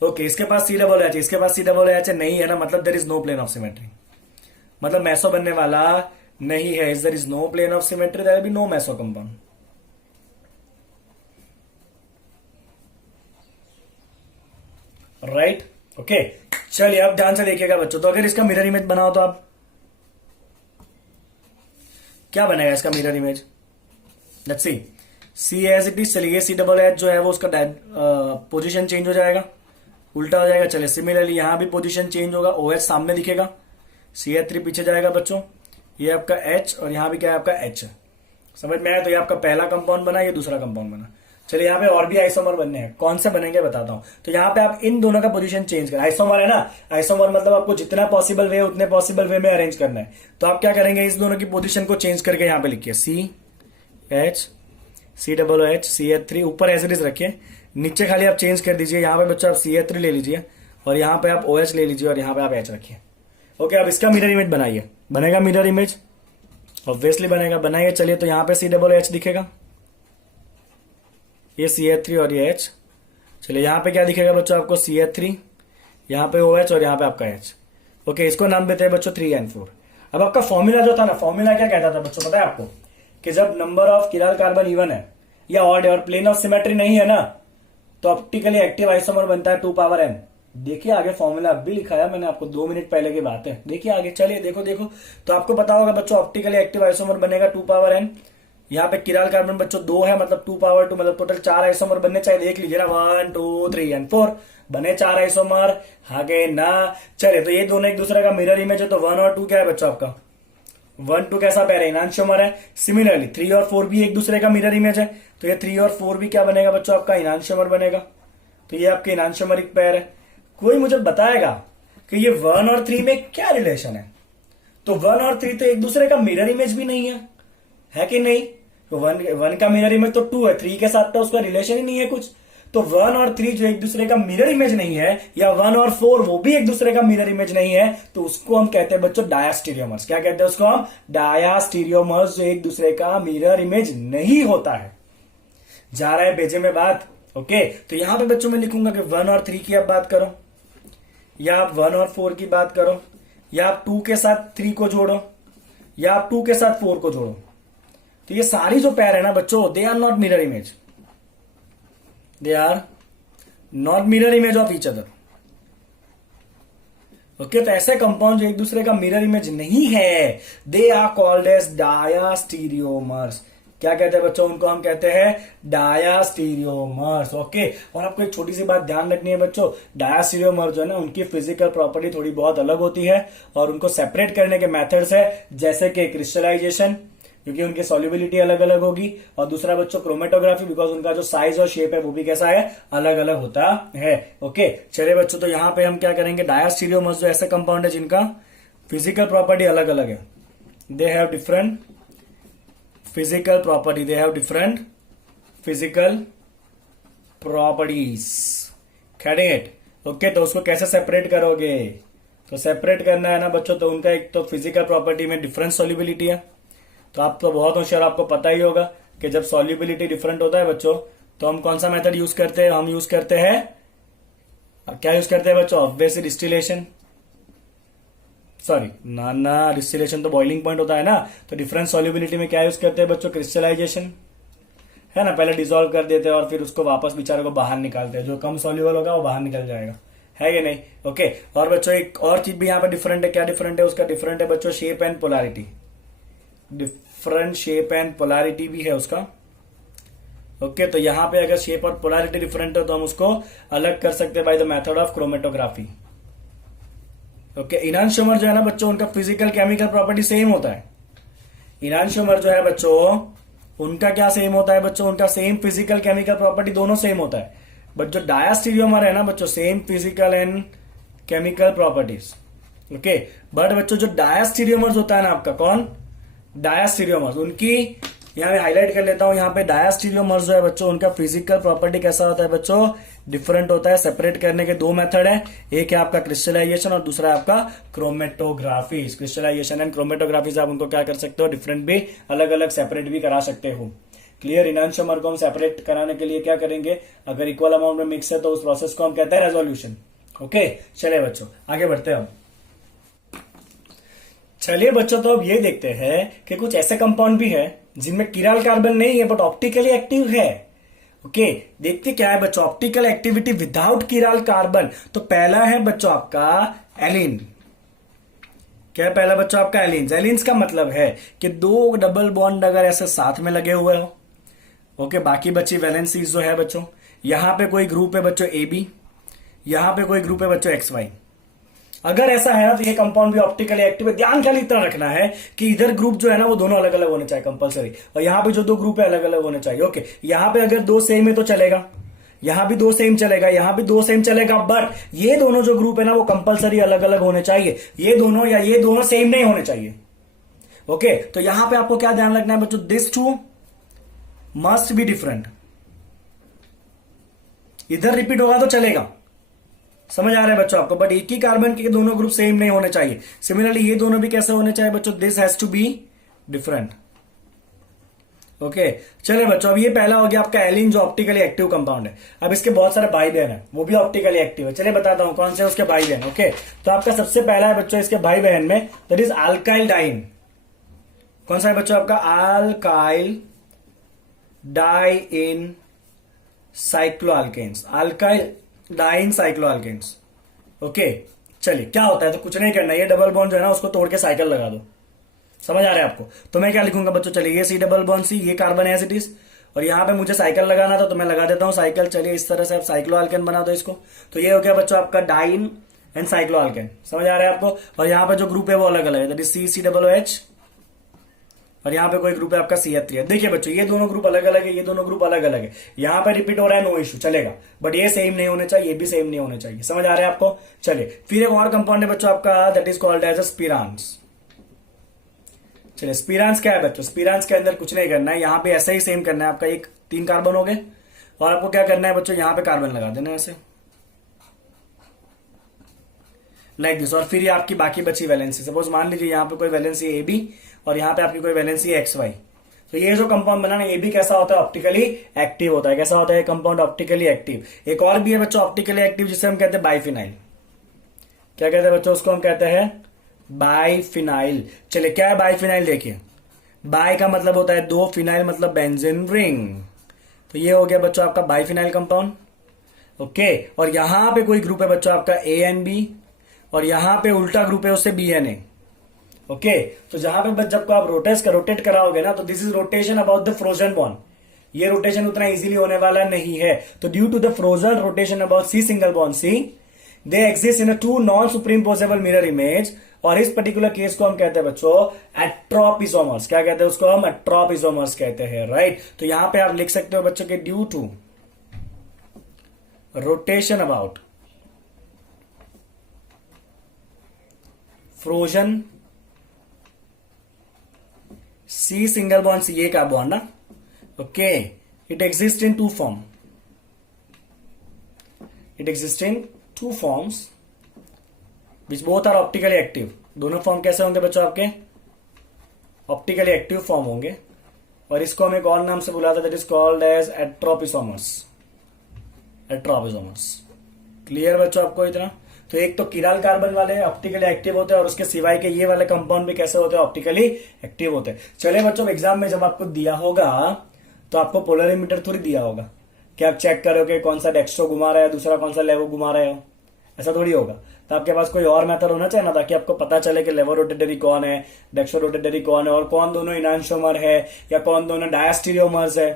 ओके, इसके पास सी डबल एच, इसके पास सी डबल एच नहीं है ना, मतलब there is no plane of symmetry, मतलब मैसो बनने वाला नहीं है। There is no plane of symmetry, there will be no meso compound. Right, okay. चलिए अब ध्यान से देखिएगा बच्चों, तो अगर इसका मिरर इमेज बनाओ तो आप क्या बनेगा इसका mirror image? Let's see, see as it is. चलिए सी डबल एच जो है वो उसका पोजीशन चेंज हो जाएगा, उल्टा हो जाएगा। चलिए सिमिलरली यहां भी पोजीशन चेंज होगा, ओ एच सामने दिखेगा, सी एच थ्री पीछे जाएगा बच्चों। ये आपका एच और यहां भी क्या है आपका एच। समझ में आया? तो ये आपका पहला कंपाउंड बना, ये दूसरा कंपाउंड बना। चलिए यहाँ पे और भी आइसोमर बनने हैं, कौन से बनेंगे बताता हूं। तो यहाँ पे आप इन दोनों का पोजीशन चेंज करें। आइसोमर है ना, आइसोमर मतलब आपको जितना पॉसिबल वे उतने पॉसिबल वे में अरेंज करना है। तो आप क्या करेंगे, इस दोनों की पोजीशन को चेंज करके यहाँ पे लिखिए C H, C double H, C H three, ऊपर एज इट इज रखिए, नीचे खाली आप चेंज कर दीजिए। यहाँ पे बच्चों आप सी एच थ्री ले लीजिए और यहाँ पे आप ओ एच ले लीजिए और यहाँ पे आप एच रखिए। ओके, अब इसका मिरर इमेज बनाइए। बनेगा मिरर इमेज? ऑब्वियसली बनेगा, बनाइए। चलिए तो यहाँ पे सी डबल एच दिखेगा, ये सी एच थ्री और ये एच। चलिए यहाँ पे क्या दिखेगा बच्चों आपको? सी एच थ्री, यहाँ पे ओ एच और यहाँ पे आपका एच। ओके, इसको नाम देते हैं बच्चों 3 and 4। अब आपका फॉर्मूला जो था ना, फॉर्मूला क्या कहता था बच्चों पता है आपको? कि जब number of chiral carbon even है या ऑड है और प्लेन ऑफ सिमेट्री नहीं है ना, तो ऑप्टिकली एक्टिव आइसोमर बनता है 2 power n। देखिए आगे फॉर्मूला अब भी लिखा है मैंने आपको, 2 मिनट पहले की बात है। देखिए आगे, चलिए देखो। तो आपको पता होगा बच्चों ऑप्टिकली एक्टिव आइसोमर बनेगा 2 power n। यहाँ पे किराल कार्बन बच्चों 2 है, मतलब 2 power 2, मतलब टोटल 4 आइसोमर बनने चाहिए। देख लीजिए ना, 1 2 3 and 4 बने 4 आइसोमर, आगे ना। चलिए तो ये दोनों एक दूसरे का मिरर इमेज है, तो 1 और 2 क्या है बच्चों आपका? 1 2 कैसा पैर है? इनांशियोमर है। सिमिलरली 3 और 4 भी एक दूसरे का मिरर इमेज है, तो ये 3 और 4 भी क्या बनेगा बच्चों आपका? इनांशियोमर बनेगा। तो ये आपके इनांशियोमरिक पैर है। कोई मुझे बताएगा कि ये 1 और 3 में क्या रिलेशन है? तो 1 और 3 तो एक दूसरे का मिरर इमेज भी नहीं है कि नहीं? तो 1 का मिरर इमेज तो 2 है, 3 के साथ तो उसका रिलेशन ही नहीं है कुछ। तो 1 और 3 जो एक दूसरे का मिरर इमेज नहीं है, या 1 और 4 वो भी एक दूसरे का मिरर इमेज नहीं है, तो उसको हम कहते हैं बच्चों डायास्टीरियोमर्स। क्या कहते हैं उसको हम? डायास्टीरियोमर्स, जो एक दूसरे का मिरर इमेज नहीं होता है। जा रहा है बेजे में बात? ओके, तो यहां पे बच्चों में लिखूंगा कि 1 और 3 की आप बात करो, या आप 1 और 4 की बात करो, या आप 2 के साथ 3 को जोड़ो, या आप 2 के साथ 4 को जोड़ो। तो ये सारी जो पैर है ना बच्चों, they are not mirror image, they are not mirror image of each other. Okay, तो ऐसे कंपाउंड जो एक दूसरे का मिरर इमेज नहीं है, दे आर कॉल्ड एज डायास्टीरियोमर्स। क्या कहते हैं बच्चों? उनको हम कहते हैं डायास्टीरियोमर्स। ओके, और आपको एक छोटी सी बात ध्यान रखनी है बच्चों, डायास्टीरियोमर जो है ना, उनकी फिजिकल प्रॉपर्टी थोड़ी बहुत अलग होती है और उनको सेपरेट करने के मेथड्स है, जैसे कि क्रिस्टलाइजेशन, क्योंकि उनकी सॉल्युबिलिटी अलग अलग होगी, और दूसरा बच्चों क्रोमेटोग्राफी, बिकॉज उनका जो साइज और शेप है वो भी कैसा है? अलग अलग होता है। ओके, चलिए बच्चों, तो यहां पे हम क्या करेंगे? डायास्टीरियोमर्स जो ऐसे कंपाउंड है जिनका फिजिकल प्रॉपर्टी अलग अलग है, they have different physical property, they have different physical properties. Getting it? Okay, तो उसको कैसे सेपरेट करोगे? तो सेपरेट करना है ना बच्चों, तो उनका एक तो फिजिकल प्रॉपर्टी में डिफरेंट सॉल्युबिलिटी है। तो आप तो बहुत होशियार, आपको पता ही होगा कि जब सॉल्युबिलिटी डिफरेंट होता है बच्चों, तो हम कौन सा मेथड यूज करते हैं? हम यूज करते हैं, क्या यूज करते हैं बच्चों? ऑब्वियसली डिस्टिलेशन, सॉरी ना डिस्टिलेशन तो बॉइलिंग पॉइंट होता है ना। तो डिफरेंट सॉल्युबिलिटी में क्या यूज करते हैं बच्चों? क्रिस्टलाइजेशन, है ना। पहले डिसॉल्व कर देते हैं और फिर उसको वापस बेचारे को बाहर निकालते हैं, जो कम सॉल्युबल होगा वो बाहर निकल जाएगा, है कि नहीं? ओके, और बच्चों एक और चीज भी यहाँ पे डिफरेंट है। क्या डिफरेंट है? उसका डिफरेंट है बच्चों shape and polarity. Different shape and polarity भी है उसका। ओके, तो यहां पे अगर शेप और पोलैरिटी डिफरेंट है तो हम उसको अलग कर सकते हैं by the method of chromatography. Okay, enantiomer जो है ना बच्चों, उनका फिजिकल केमिकल प्रॉपर्टी सेम होता है। इनांशियोमर जो है बच्चों, उनका क्या सेम होता है बच्चों? उनका सेम फिजिकल केमिकल प्रॉपर्टी दोनों सेम होता है। बट जो डायास्टीरियोमर है ना बच्चों, same physical and chemical properties. Okay, but बच्चों जो डायास्टीरियोमर्स होता है ना आपका, कौन? डायास्टीरियोमर्स, उनकी यहां मैं हाईलाइट कर लेता हूं। यहां पे डायास्टीरियोमर्स जो है बच्चों, उनका फिजिकल प्रॉपर्टी कैसा होता है बच्चों? डिफरेंट होता है। सेपरेट करने के 2 मेथड है, एक है आपका क्रिस्टलाइजेशन और दूसरा है आपका क्रोमेटोग्राफी। क्रिस्टलाइजेशन एंड क्रोमेटोग्राफी से आप उनको क्या कर सकते हो? डिफरेंट भी, अलग अलग सेपरेट भी करा सकते हो। क्लियर। इनांशियोमर को हम सेपरेट कराने के लिए क्या करेंगे, अगर इक्वल अमाउंट में मिक्स है तो उस प्रोसेस को हम कहते हैं रेजोल्यूशन। ओके, चलिए बच्चों आगे बढ़ते हैं हम। चलिए बच्चों, तो अब ये देखते हैं कि कुछ ऐसे कंपाउंड भी है जिनमें किराल कार्बन नहीं है बट ऑप्टिकली एक्टिव है। ओके, देखते क्या है बच्चों, ऑप्टिकल एक्टिविटी विदाउट किराल कार्बन। तो पहला है बच्चों आपका एलिन। क्या है पहला बच्चों आपका एलिन्स। एलिन्स का मतलब है कि दो डबल बॉन्ड अगर ऐसे साथ में लगे हुए हो, ओके, बाकी बची वैलेंसीज जो है बच्चों, यहां पे कोई ग्रुप है बच्चों ए बी, यहां पे कोई ग्रुप है बच्चों एक्स वाई। अगर ऐसा है ना तो ये कंपाउंड भी ऑप्टिकली एक्टिव है। ध्यान खाली इतना रखना है कि इधर ग्रुप जो है ना वो दोनों अलग अलग होने चाहिए कंपलसरी, और यहां पे जो दो ग्रुप है अलग अलग होने चाहिए। ओके, यहां पे अगर दो सेम है तो चलेगा, यहां भी दो सेम चलेगा, यहां भी दो सेम चलेगा, बट ये दोनों जो ग्रुप है ना वो कंपलसरी अलग अलग होने चाहिए। ये दोनों या ये दोनों सेम नहीं होने चाहिए। ओके, तो यहां पे आपको क्या ध्यान रखना है बच्चों, this two must be different. इधर रिपीट होगा तो चलेगा, समझ आ रहा है बच्चों आपको, बट एक ही कार्बन के दोनों ग्रुप सेम नहीं होने चाहिए। सिमिलरली ये दोनों भी कैसे होने चाहिए बच्चों, this has to be different. Okay, चलिए बच्चों, अब ये पहला हो गया आपका एलिन जो ऑप्टिकली एक्टिव कंपाउंड है। अब इसके बहुत सारे भाई बहन है, वो भी ऑप्टिकली एक्टिव है। चलिए बताता हूं कौन से उसके भाई बहन। ओके, तो आपका सबसे पहला है बच्चों इसके भाई बहन में, दैट इज अल्काइल डाइन। कौन सा है बच्चों आपका, alkyl diene cycloalkanes, alkyl diene cycloalkanes. Okay, चलिए क्या होता है, तो कुछ नहीं करना, ये डबल बॉन्ड जो है ना उसको तोड़ के साइकिल लगा दो। समझ आ रहा है आपको, तो मैं क्या लिखूंगा बच्चों, चलिए ये सी डबल बॉन्ड सी, ये कार्बन एज इट इज, और यहां पे मुझे साइकिल लगाना था तो मैं लगा देता हूं साइकिल। चलिए इस तरह से आप साइक्लोअल्केन बना दो इसको। तो ये हो गया बच्चों आपका डाइन एंड साइक्लोअल्केन। समझ आ रहा है आपको, और यहां पे जो ग्रुप है वो अलग अलग है, that is C C double H, और यहां पे कोई ग्रुप है आपका CH3 है। देखिए बच्चों, ये दोनों ग्रुप अलग अलग है, ये दोनों ग्रुप अलग अलग है। यहां पे रिपीट हो रहा है, नो इशू, चलेगा, बट ये सेम नहीं होने चाहिए, ये भी सेम नहीं होने चाहिए। समझ आ रहा है आपको। चलिए फिर एक और कंपाउंड है बच्चों आपका, that is called as a spirans. चलिए स्पिरांस क्या है बच्चों, स्पिरांस के अंदर कुछ नहीं करना है, यहां पे ऐसा ही सेम करना है आपका, एक 3 कार्बन हो गए, और आपको क्या करना है बच्चों, यहां पे कार्बन लगा देना है ऐसे, लाइक दिस। और फिर ये आपकी बाकी बची वैलेंसी, सपोज मान लीजिए यहां पे कोई वैलेंसी ए बी और यहां पे आपकी कोई वैलेंसी एक्स वाई। तो ये जो कंपाउंड बना ना, ये भी कैसा होता है, ऑप्टिकली एक्टिव होता है। कैसा होता है कंपाउंड, ऑप्टिकली एक्टिव। एक और भी है बच्चों ऑप्टिकली एक्टिव, जिसे हम कहते हैं बाइफिनाइल। क्या कहते हैं बच्चों, उसको हम कहते हैं बाइफिनाइल। चलिए क्या है बाइफिनाइल, देखिए बाई का मतलब होता है दो, फिनाइल मतलब बेंजीन रिंग। तो ये हो गया बच्चों आपका बाइफिनाइल कंपाउंड। ओके, और यहां पे कोई ग्रुप है बच्चों आपका ANB, और यहां पे उल्टा ग्रुप है उससे BNA। ओके, तो जहां पे जब आप रोटेट कराओगे ना, तो this is rotation about the frozen bond. ये रोटेशन उतना इजीली होने वाला नहीं है। तो due to the frozen rotation about C single bond C, they exist in a 2 non superimposable mirror image, और इस पर्टिकुलर केस को हम कहते हैं बच्चों एट्रोपिसोमर्स। क्या कहते हैं उसको, हम एट्रोपिसोमर्स कहते हैं, राइट। तो यहां पे आप लिख सकते हो बच्चों के due to rotation about frozen C single bond C, ये का बॉन्ड ना। Okay, it exist in 2 form, it exist in 2 forms which both are optically active. दोनों फॉर्म कैसे होंगे बच्चों आपके, ऑप्टिकली एक्टिव फॉर्म होंगे, और इसको हम एक और नाम से बुलाते हैं, that is called as atropisomers. Atropisomers, clear बच्चों आपको इतना। तो एक तो किराल कार्बन वाले ऑप्टिकली एक्टिव होते हैं, और उसके सिवाय के ये वाले कंपाउंड भी कैसे होते हैं, ऑप्टिकली एक्टिव होते हैं। चलिए बच्चों, एग्जाम में जब आपको दिया होगा तो आपको पोलरिमीटर थोड़ी दिया होगा कि आप चेक करोगे कौन सा डेक्स्ट्रो घुमा रहा है, दूसरा कौन सा लेवो घुमा रहे हो, ऐसा थोड़ी होगा। तो आपके पास कोई और मेथड होना चाहिए ना, ताकि आपको पता चले कि लेवो रोटेटरी कौन है, डेक्स्ट्रो रोटेटरी कौन है, और कौन दोनों इनांशियोमर है या कौन दोनों डायस्टीरियोमर्स है।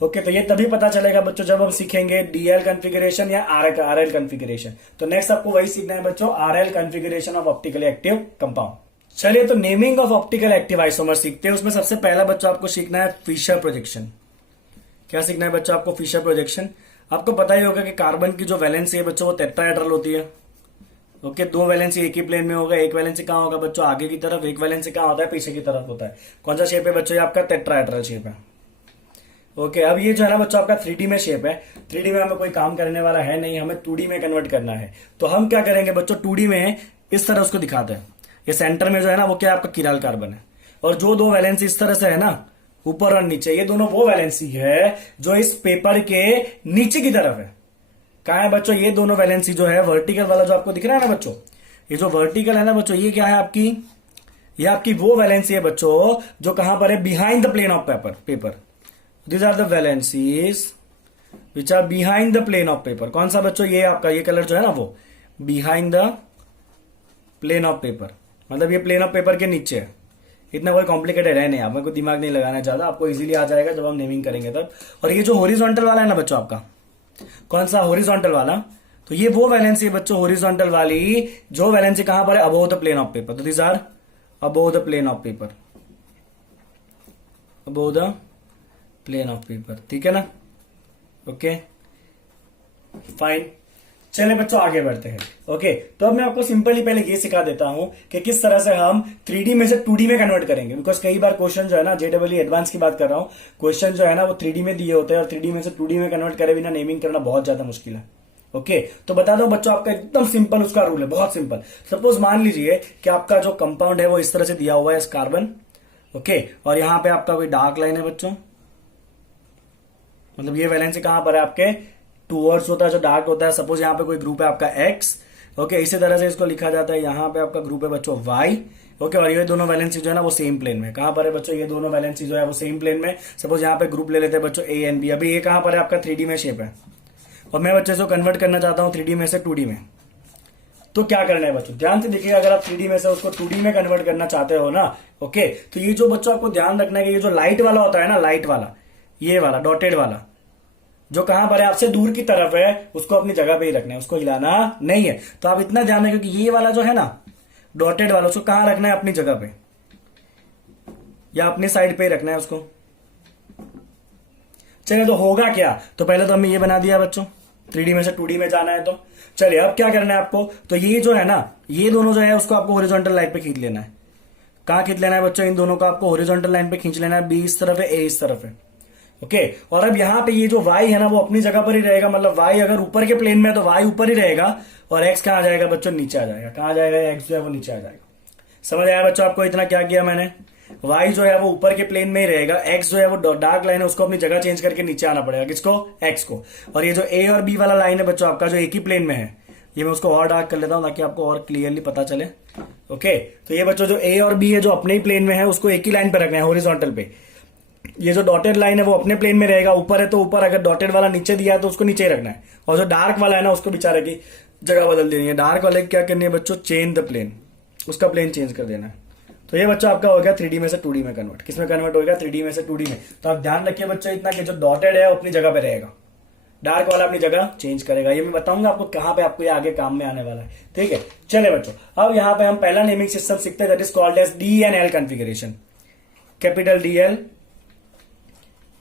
ओके, तो ये तभी पता चलेगा बच्चों जब हम सीखेंगे DL कॉन्फ़िगरेशन या RL कॉन्फ़िगरेशन। तो नेक्स्ट आपको वही सीखना है बच्चों, RL configuration of optically active compound. चलिए, तो naming of optical active isomer सीखते हैं। उसमें सबसे पहला बच्चों आपको सीखना है फिशर प्रोजेक्शन। क्या सीखना है बच्चों आपको, फिशर प्रोजेक्शन। आपको पता ही होगा कि कार्बन की जो वैलेंसी है बच्चों वो टेट्राहेड्रल होती है। ओके, 2 वैलेंसी एक ही प्लेन में होगा, एक वैलेंसी कहां होगा बच्चों, आगे की तरफ, एक वैलेंसी कहां होता है, पीछे की तरफ होता है। कौन सा शेप है बच्चों, ये आपका टेट्राहेड्रल शेप है। ओके, अब ये जो है ना बच्चों आपका 3D में शेप है। 3D में हमें कोई काम करने वाला है नहीं, हमें 2D में कन्वर्ट करना है। तो हम क्या करेंगे बच्चों, 2D में इस तरह उसको दिखाते हैं। ये सेंटर में जो है ना वो क्या आपका किराल कार्बन है, और जो 2 वैलेंसी इस तरह से है ना ऊपर और नीचे, ये दोनों वो वैलेंसी है जो इस पेपर के नीचे की तरफ है। कहा है बच्चों, ये दोनों वैलेंसी जो है वर्टिकल वाला जो आपको दिख रहा है ना बच्चों, ये जो वर्टिकल है ना बच्चों, ये क्या है आपकी, ये आपकी वो वैलेंसी है बच्चों जो कहां पर है, behind the plane of paper. These are the valencies which are behind the plane of paper. कौन सा बच्चों, ये आपका ये कलर जो है ना वो behind the plane of paper, मतलब ये प्लेन ऑफ पेपर के नीचे है। इतना कोई कॉम्प्लिकेटेड है नहीं, आप मेरे को दिमाग नहीं लगाना ज्यादा, आपको इजीली आ जाएगा जब हम नेमिंग करेंगे तब। और ये जो हॉरिजॉन्टल वाला है ना बच्चों आपका, कौन सा हॉरिजॉन्टल वाला, तो ये वो वैलेंसी है बच्चों हॉरिजॉन्टल वाली जो वैलेंसी कहां पर है, above the plane of paper. तो this are above the plane of paper, above the plane of paper, ठीक है ना। ओके फाइन, चलिए बच्चों आगे बढ़ते हैं। ओके, तो अब मैं आपको सिंपली पहले ये सिखा देता हूं कि किस तरह से हम 3D में से 2D में कन्वर्ट करेंगे। बिकॉज कई बार क्वेश्चन जो है ना, JEE एडवांस की बात कर रहा हूं, क्वेश्चन जो है ना वो 3D में दिए होते हैं और 3D में से 2D में कन्वर्ट करे बिना नेमिंग करना बहुत ज्यादा मुश्किल है। ओके, तो बता दो बच्चों, आपका एकदम सिंपल उसका रूल है, बहुत सिंपल। सपोज मान लीजिए कि आपका जो कंपाउंड है वो इस तरह से दिया हुआ है, कार्बन। ओके, और यहां पे आपका कोई डार्क लाइन है बच्चों, मतलब ये वैलेंसी कहां पर है आपके टूवर्ड्स होता है, जो डार्क होता है। सपोज यहाँ पे कोई ग्रुप है आपका X। ओके, इसी तरह से इसको लिखा जाता है। यहाँ पे आपका ग्रुप है बच्चों Y। ओके, और ये दोनों वैलेंसी जो है ना वो सेम प्लेन में, कहां पर है बच्चों, ये दोनों वैलेंसी जो है वो सेम प्लेन में। सपोज यहाँ पे ग्रुप ले लेते हैं बच्चों A एंड B। अभी ये कहां पर है आपका 3D में शेप है, और मैं बच्चे को कन्वर्ट करना चाहता हूं 3D में से 2D में। तो क्या करना है बच्चों, ध्यान से देखिएगा। अगर आप 3D में से उसको 2D में कन्वर्ट करना चाहते हो ना, ओके, तो ये जो बच्चों आपको ध्यान रखना है कि ये जो लाइट वाला होता है ना, लाइट वाला, ये वाला डॉटेड वाला जो कहां पर है, आपसे दूर की तरफ है, उसको अपनी जगह पे ही रखना है, उसको हिलाना नहीं है। तो आप इतना ध्यान रखें, क्योंकि ये वाला जो है ना डॉटेड वाला, उसको कहां रखना है, अपनी जगह पे या अपनी साइड पे ही रखना है उसको। चलिए, तो होगा क्या, तो पहले तो हमने ये बना दिया बच्चों, 3D में से 2D में जाना है। तो चलिए अब क्या करना है आपको, तो ये जो है ना, ये दोनों जो है उसको आपको हॉरिजॉन्टल लाइन पे खींच लेना है। कहां खींच लेना है बच्चों, इन दोनों को आपको हॉरिजॉन्टल लाइन पे खींच लेना है। B इस तरफ है, A इस तरफ है। ओके, और अब यहां पे ये जो Y है ना वो अपनी जगह पर ही रहेगा, मतलब Y अगर ऊपर के प्लेन में है तो Y ऊपर ही रहेगा, और X कहां आ जाएगा बच्चों, नीचे आ जाएगा। कहां जाएगा, X जो है वो नीचे आ जाएगा। समझ आया बच्चों आपको, इतना क्या किया मैंने, Y जो है वो ऊपर के प्लेन में ही रहेगा, X जो है वो डार्क लाइन है, उसको अपनी जगह चेंज करके नीचे आना पड़ेगा। किसको, X को। और ये जो A और B वाला लाइन है बच्चों आपका, जो एक ही प्लेन में है, ये मैं उसको और डार्क कर लेता हूं ताकि आपको और क्लियरली पता चले। ओके, तो ये बच्चों जो A और B है जो अपने ही प्लेन में है, उसको एक ही लाइन पे रखना है, हॉरिजॉन्टल पे। ये जो डॉटेड लाइन है वो अपने प्लेन में रहेगा, ऊपर है तो ऊपर, अगर डॉटेड वाला नीचे दिया है तो उसको नीचे ही रखना है। और जो डार्क वाला है ना उसको बेचारे की जगह बदल देनी है। डार्क वाले क्या करनी है बच्चों, चेंज द प्लेन, उसका प्लेन चेंज कर देना है। तो ये बच्चों आपका हो गया 3D में से 2D में कन्वर्ट। किसमें कन्वर्ट होगा, 3D में से 2D में। तो आप ध्यान रखिए बच्चों इतना कि जो डॉटेड है वो अपनी जगह पे रहेगा, डार्क वाला अपनी जगह चेंज करेगा। ये मैं बताऊंगा आपको कहां पे आपको ये आगे काम में आने वाला है, ठीक है। चले बच्चों, अब यहां पे हम पहला नेमिंग सिस्टम सीखते हैं, that is called as DNL configuration. Capital DL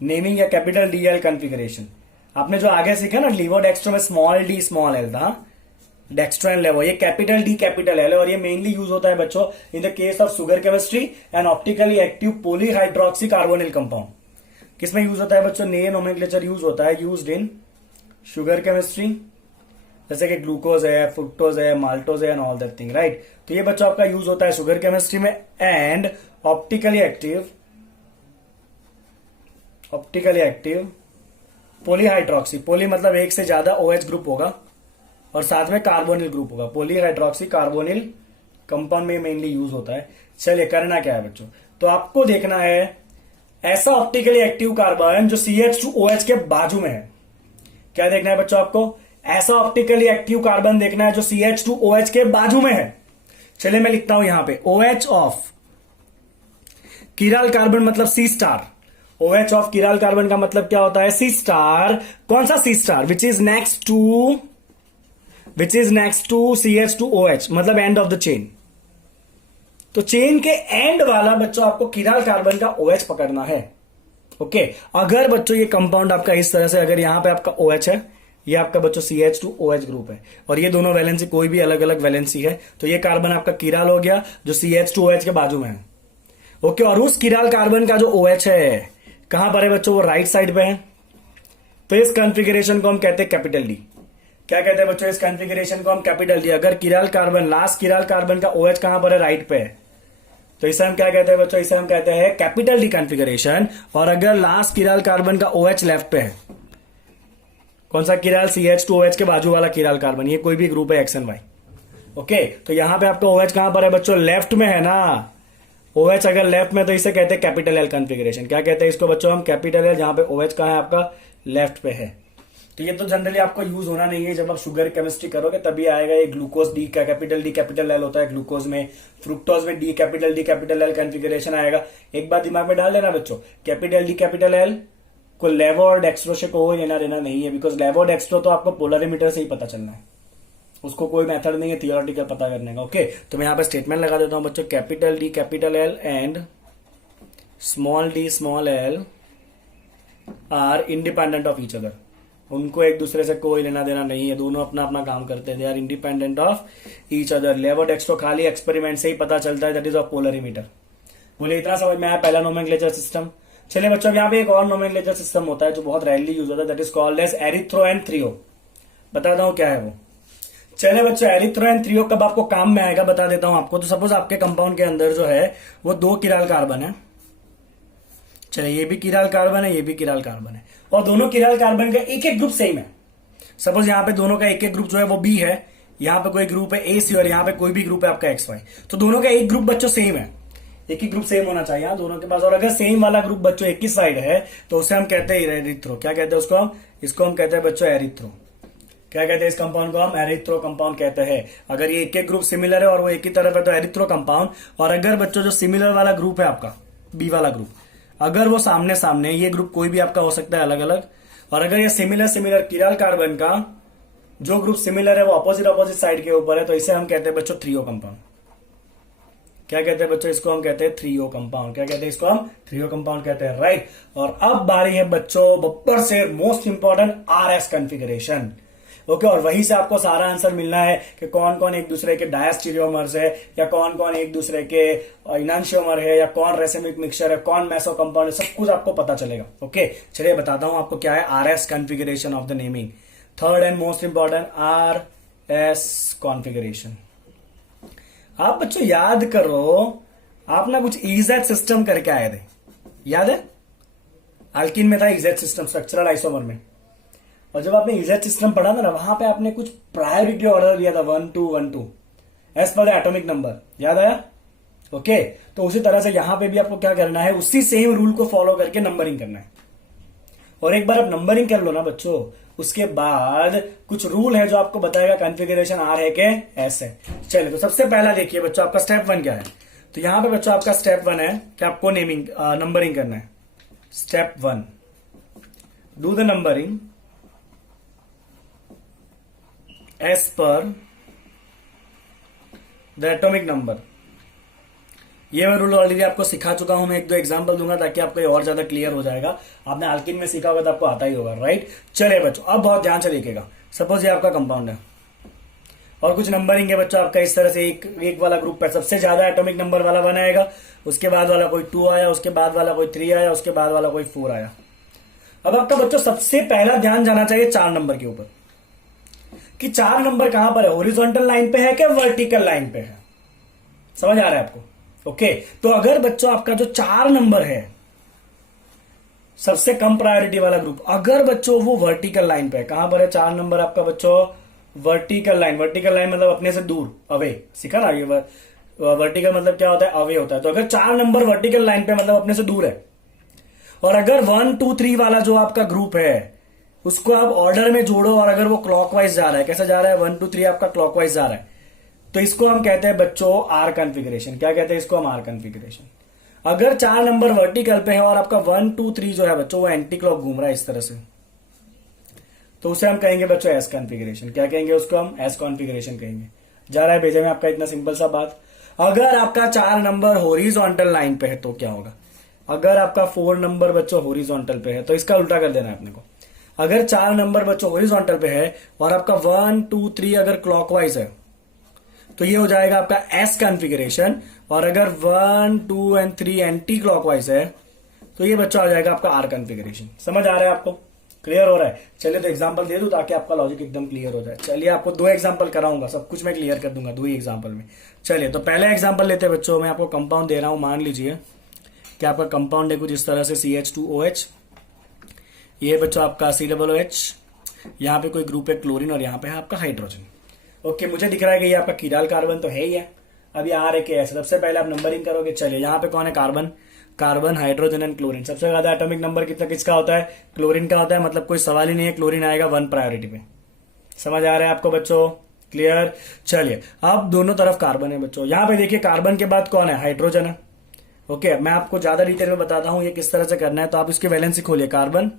naming या कैपिटल DL कॉन्फ़िगरेशन। आपने जो आगे सीखा ना, लीवो डेक्स्ट्रो में स्मॉल d स्मॉल l था, डेक्स्ट्रो एंड लेवो, ये कैपिटल D कैपिटल L है। और ये मेनली यूज होता है बच्चों in the case of sugar chemistry and optically active polyhydroxy carbonyl compound. किसमें यूज होता है बच्चों, नए नोमेनक्लेचर यूज होता है, यूज्ड इन शुगर केमिस्ट्री, जैसे कि ग्लूकोज है, फ्रुक्टोज है, माल्टोज है and all that thing, right. तो ये बच्चों आपका यूज होता है शुगर केमिस्ट्री में। एंड ऑप्टिकली एक्टिव पॉलीहाइड्रोक्सी, पोली मतलब एक से ज्यादा OH ग्रुप होगा और साथ में कार्बोनिल ग्रुप होगा, पॉलीहाइड्रोक्सी कार्बोनिल कंपाउंड में मेनली यूज होता है। चलिए करना क्या है बच्चों, तो आपको देखना है ऐसा ऑप्टिकली एक्टिव कार्बन जो CH2OH के बाजू में है। क्या देखना है बच्चों आपको, ऐसा ऑप्टिकली एक्टिव कार्बन देखना है जो CH2OH के बाजू में है। चलिए मैं लिखता हूं यहां पे OH ऑफ किराल कार्बन मतलब C star. OH of chiral carbon का मतलब क्या होता है, C स्टार। कौन सा C star, which is next to CH2OH, मतलब एंड ऑफ द चेन। तो चेन के एंड वाला बच्चों आपको किराल कार्बन का OH पकड़ना है। ओके, अगर बच्चों ये कंपाउंड आपका इस तरह से, अगर यहां पे आपका OH है, ये आपका बच्चों CH2OH ग्रुप है, और ये दोनों वैलेंसी कोई भी अलग अलग वैलेंसी है, तो ये कार्बन आपका किराल हो गया जो CH2OH के बाजू में है। ओके, और उस किराल कार्बन का जो OH है कहां पर है बच्चों, वो राइट साइड पे है। तो इस कॉन्फ़िगरेशन को हम कहते हैं कैपिटल D। क्या कहते हैं बच्चों, इस कॉन्फ़िगरेशन को हम कैपिटल D। अगर किराल कार्बन, लास्ट किराल कार्बन का OH कहां पर है, राइट पे है, तो इसे हम क्या कहते हैं बच्चों, इसे हम कहते हैं कैपिटल डी कॉन्फ़िगरेशन। और अगर लास्ट किराल कार्बन का OH लेफ्ट पे है, कौन सा किराल, CH2OH के बाजू वाला किराल कार्बन, ये कोई भी ग्रुप है X एंड Y, ओके, तो यहां पे आपका OH कहां पर है बच्चों, लेफ्ट में है ना। OH अगर लेफ्ट में तो इसे कहते हैं कैपिटल L कॉन्फ़िगरेशन। क्या कहते हैं इसको बच्चों हम, कैपिटल L, जहां पे OH कहां है आपका, लेफ्ट पे है। तो ये तो जनरली आपको यूज होना नहीं है, जब आप शुगर केमिस्ट्री करोगे तभी आएगा ये ग्लूकोज डी का कैपिटल L होता है ग्लूकोज में, फ्रुक्टोज में डी कैपिटल L कॉन्फ़िगरेशन आएगा। एक बात दिमाग में डाल देना बच्चों, कैपिटल L को लेवो और डेक्स्ट्रो से कोई लेना देना नहीं है, बिकॉज लेवो और डेक्स्ट्रो तो आपको पोलरिमीटर से ही पता चलना है, उसको कोई मेथड नहीं है थियोरेटिकल पता करने का। ओके, तो मैं यहां पे स्टेटमेंट लगा देता हूं बच्चों, capital L and small l are independent of each other. उनको एक दूसरे से कोई लेना देना नहीं है, दोनों अपना अपना काम करते हैं, they are independent of each other. Levo dextro खाली एक्सपेरिमेंट से ही पता चलता है, दैट इज ऑफ पोलरिमीटर। बोले इतना समझ में आया पहला नोमेनक्लेचर सिस्टम। चलिए बच्चों, यहाँ पे एक और नोमेनक्लेचर सिस्टम होता है जो बहुत रेयरली यूज होता है, that is called as erythro and threo. बताता हूं क्या है वो। चलिए बच्चों, एरिथ्रो एंड थ्रियो कब आपको काम में आएगा बता देता हूं आपको। तो सपोज आपके कंपाउंड के अंदर जो है वो 2 किराल कार्बन है। चलिए, ये भी किराल कार्बन है, ये भी किराल कार्बन है, और दोनों किराल कार्बन का एक एक ग्रुप सेम है। सपोज यहाँ पे दोनों का एक एक ग्रुप जो है वो B है, यहाँ पे कोई ग्रुप है AC, और यहाँ पे कोई भी ग्रुप है आपका XY। तो दोनों का एक ग्रुप बच्चों सेम है, एक ही ग्रुप सेम होना चाहिए यहाँ दोनों के पास। और अगर सेम वाला ग्रुप बच्चों एक ही साइड है तो उसे हम कहते हैं एरिथ्रो। क्या कहते हैं उसको हम, इसको हम कहते हैं बच्चों एरिथ्रो। क्या कहते हैं इस कंपाउंड को हम, एरिथ्रो कंपाउंड कहते हैं। अगर ये एक एक ग्रुप सिमिलर है और वो एक ही तरफ है तो एरिथ्रो कंपाउंड। और अगर बच्चों जो सिमिलर वाला ग्रुप है आपका B वाला ग्रुप, अगर वो सामने सामने, ये ग्रुप कोई भी आपका हो सकता है अलग अलग, और अगर ये सिमिलर किराल कार्बन का जो ग्रुप सिमिलर है वो अपोजिट साइड के ऊपर है, तो इसे हम कहते हैं बच्चों थ्रियो कंपाउंड। क्या कहते हैं बच्चों इसको, हम कहते हैं थ्रियो कंपाउंड। क्या कहते हैं इसको हम, थ्रियो कंपाउंड कहते हैं, राइट। और अब बारी है बच्चों बब्बर से most important RS configuration. Okay, और वहीं से आपको सारा आंसर मिलना है कि कौन कौन एक दूसरे के डायस्टीरियोमर्स है, या कौन कौन एक दूसरे के इनांशियोमर है, या कौन रेसिमिक मिक्सचर है, कौन मेसो कंपाउंड है, सब कुछ आपको पता चलेगा। ओके, चलिए बताता हूं आपको क्या है RS configuration of the naming. Third and most important RS configuration. आप बच्चों याद करो, आप ना कुछ EZ सिस्टम करके आए थे, याद है? अल्किन में था EZ सिस्टम, स्ट्रक्चरल आइसोमर में। और जब आपने EZ सिस्टम पढ़ा था ना, वहां पे आपने कुछ प्रायोरिटी ऑर्डर दिया था 1 2 1 2 as per the atomic number, याद आया? ओके, तो उसी तरह से यहां पे भी आपको क्या करना है, उसी सेम रूल को फॉलो करके नंबरिंग करना है। और एक बार आप नंबरिंग कर लो ना बच्चों, उसके बाद कुछ रूल है जो आपको बताएगा कॉन्फ़िगरेशन R है के S है। चलिए, तो सबसे पहला देखिए बच्चों, आपका स्टेप 1 क्या है। तो यहां पे बच्चों आपका स्टेप 1 है कि आपको नंबरिंग करना है। Step 1, do the numbering as per the atomic number. ये मैं रूल ऑलरेडी आपको सिखा चुका हूं, मैं 1 2 एग्जांपल दूंगा ताकि आपको और ज्यादा क्लियर हो जाएगा। आपने अल्किन में सीखा होगा तो आपको आता ही होगा, राइट। चलिए बच्चों, अब बहुत ध्यान से देखिएगा। सपोज ये आपका कंपाउंड है और कुछ नंबरिंग है बच्चों आपका इस तरह से, एक वाला ग्रुप है, सबसे ज्यादा एटॉमिक नंबर वाला 1 आएगा, उसके बाद वाला कोई 2 आया, उसके बाद वाला कोई 3 आया, उसके बाद वाला कोई 4 आया। अब आपका बच्चों सबसे पहला ध्यान जाना चाहिए 4 नंबर के ऊपर, कि 4 नंबर कहां पर है, हॉरिजॉन्टल लाइन पे है कि वर्टिकल लाइन पे है। समझ आ रहा है आपको? ओके, तो अगर बच्चों आपका जो 4 नंबर है, सबसे कम प्रायोरिटी वाला ग्रुप, अगर बच्चों वो वर्टिकल लाइन पे है, कहां पर है 4 नंबर आपका बच्चों, वर्टिकल लाइन। वर्टिकल लाइन मतलब अपने से दूर, अवे, सीखा ना ये वर्टिकल मतलब क्या होता है, अवे होता है। तो अगर 4 नंबर वर्टिकल लाइन पे मतलब अपने से दूर है, और अगर 1 2 3 वाला जो आपका ग्रुप है उसको आप ऑर्डर में जोड़ो, और अगर वो क्लॉकवाइज जा रहा है, कैसा जा रहा है, 1 2 3 आपका क्लॉकवाइज जा रहा है, तो इसको हम कहते हैं बच्चों R कॉन्फ़िगरेशन। क्या कहते हैं इसको हम, R कॉन्फ़िगरेशन। अगर 4 नंबर वर्टिकल पे है और आपका 1 2 3 जो है बच्चों वो एंटी क्लॉक घूम रहा है इस तरह से, तो उसे हम कहेंगे बच्चों S कॉन्फ़िगरेशन। क्या कहेंगे उसको हम, S कॉन्फ़िगरेशन कहेंगे। जा रहा है भेजे में आपका इतना सिंपल सा बात। अगर आपका 4 नंबर हॉरिजॉन्टल लाइन पे है तो क्या होगा, अगर आपका 4 नंबर बच्चों हॉरिजॉन्टल पे है तो इसका उल्टा कर देना है अपने को। अगर 4 नंबर बच्चों हॉरिजॉन्टल पे है और आपका 1 2 3 अगर क्लॉकवाइज है तो ये हो जाएगा आपका S कॉन्फ़िगरेशन, और अगर 1 2 एंड 3 एंटी क्लॉकवाइज है तो ये बच्चा आ जाएगा आपका R कॉन्फ़िगरेशन। समझ आ रहा है आपको? क्लियर हो रहा है? चलिए तो एग्जांपल दे दूं ताकि आपका लॉजिक एकदम क्लियर हो जाए। चलिए आपको 2 एग्जांपल कराऊंगा, सब कुछ मैं क्लियर कर दूंगा 2 ही एग्जांपल में। चलिए तो पहले एग्जांपल लेते हैं बच्चों, मैं आपको कंपाउंड दे रहा हूं। मान लीजिए कि आपका कंपाउंड है कुछ इस तरह से CH2OH, ये बच्चों आपका COOH, यहाँ पे कोई ग्रुप है क्लोरीन और यहाँ पे है आपका हाइड्रोजन। ओके, मुझे दिख रहा है कि ये आपका कीराल कार्बन तो है ही है। अभी आर है क्या है, सबसे पहले आप नंबरिंग करोगे। चलिए यहाँ पे कौन है? Carbon, carbon, hydrogen and chlorine. सबसे ज्यादा एटॉमिक नंबर कितना किसका होता है? क्लोरीन का होता है, मतलब कोई सवाल ही नहीं है, क्लोरीन आएगा 1 प्रायोरिटी पे। समझ आ रहा है आपको बच्चों? क्लियर? चलिए अब दोनों तरफ कार्बन है बच्चों। यहाँ पे देखिए कार्बन के बाद कौन है? हाइड्रोजन है। ओके, मैं आपको ज्यादा डिटेल में बताता हूं ये किस तरह से करना है। तो आप इसकी वैलेंसी खोलिए, कार्बन,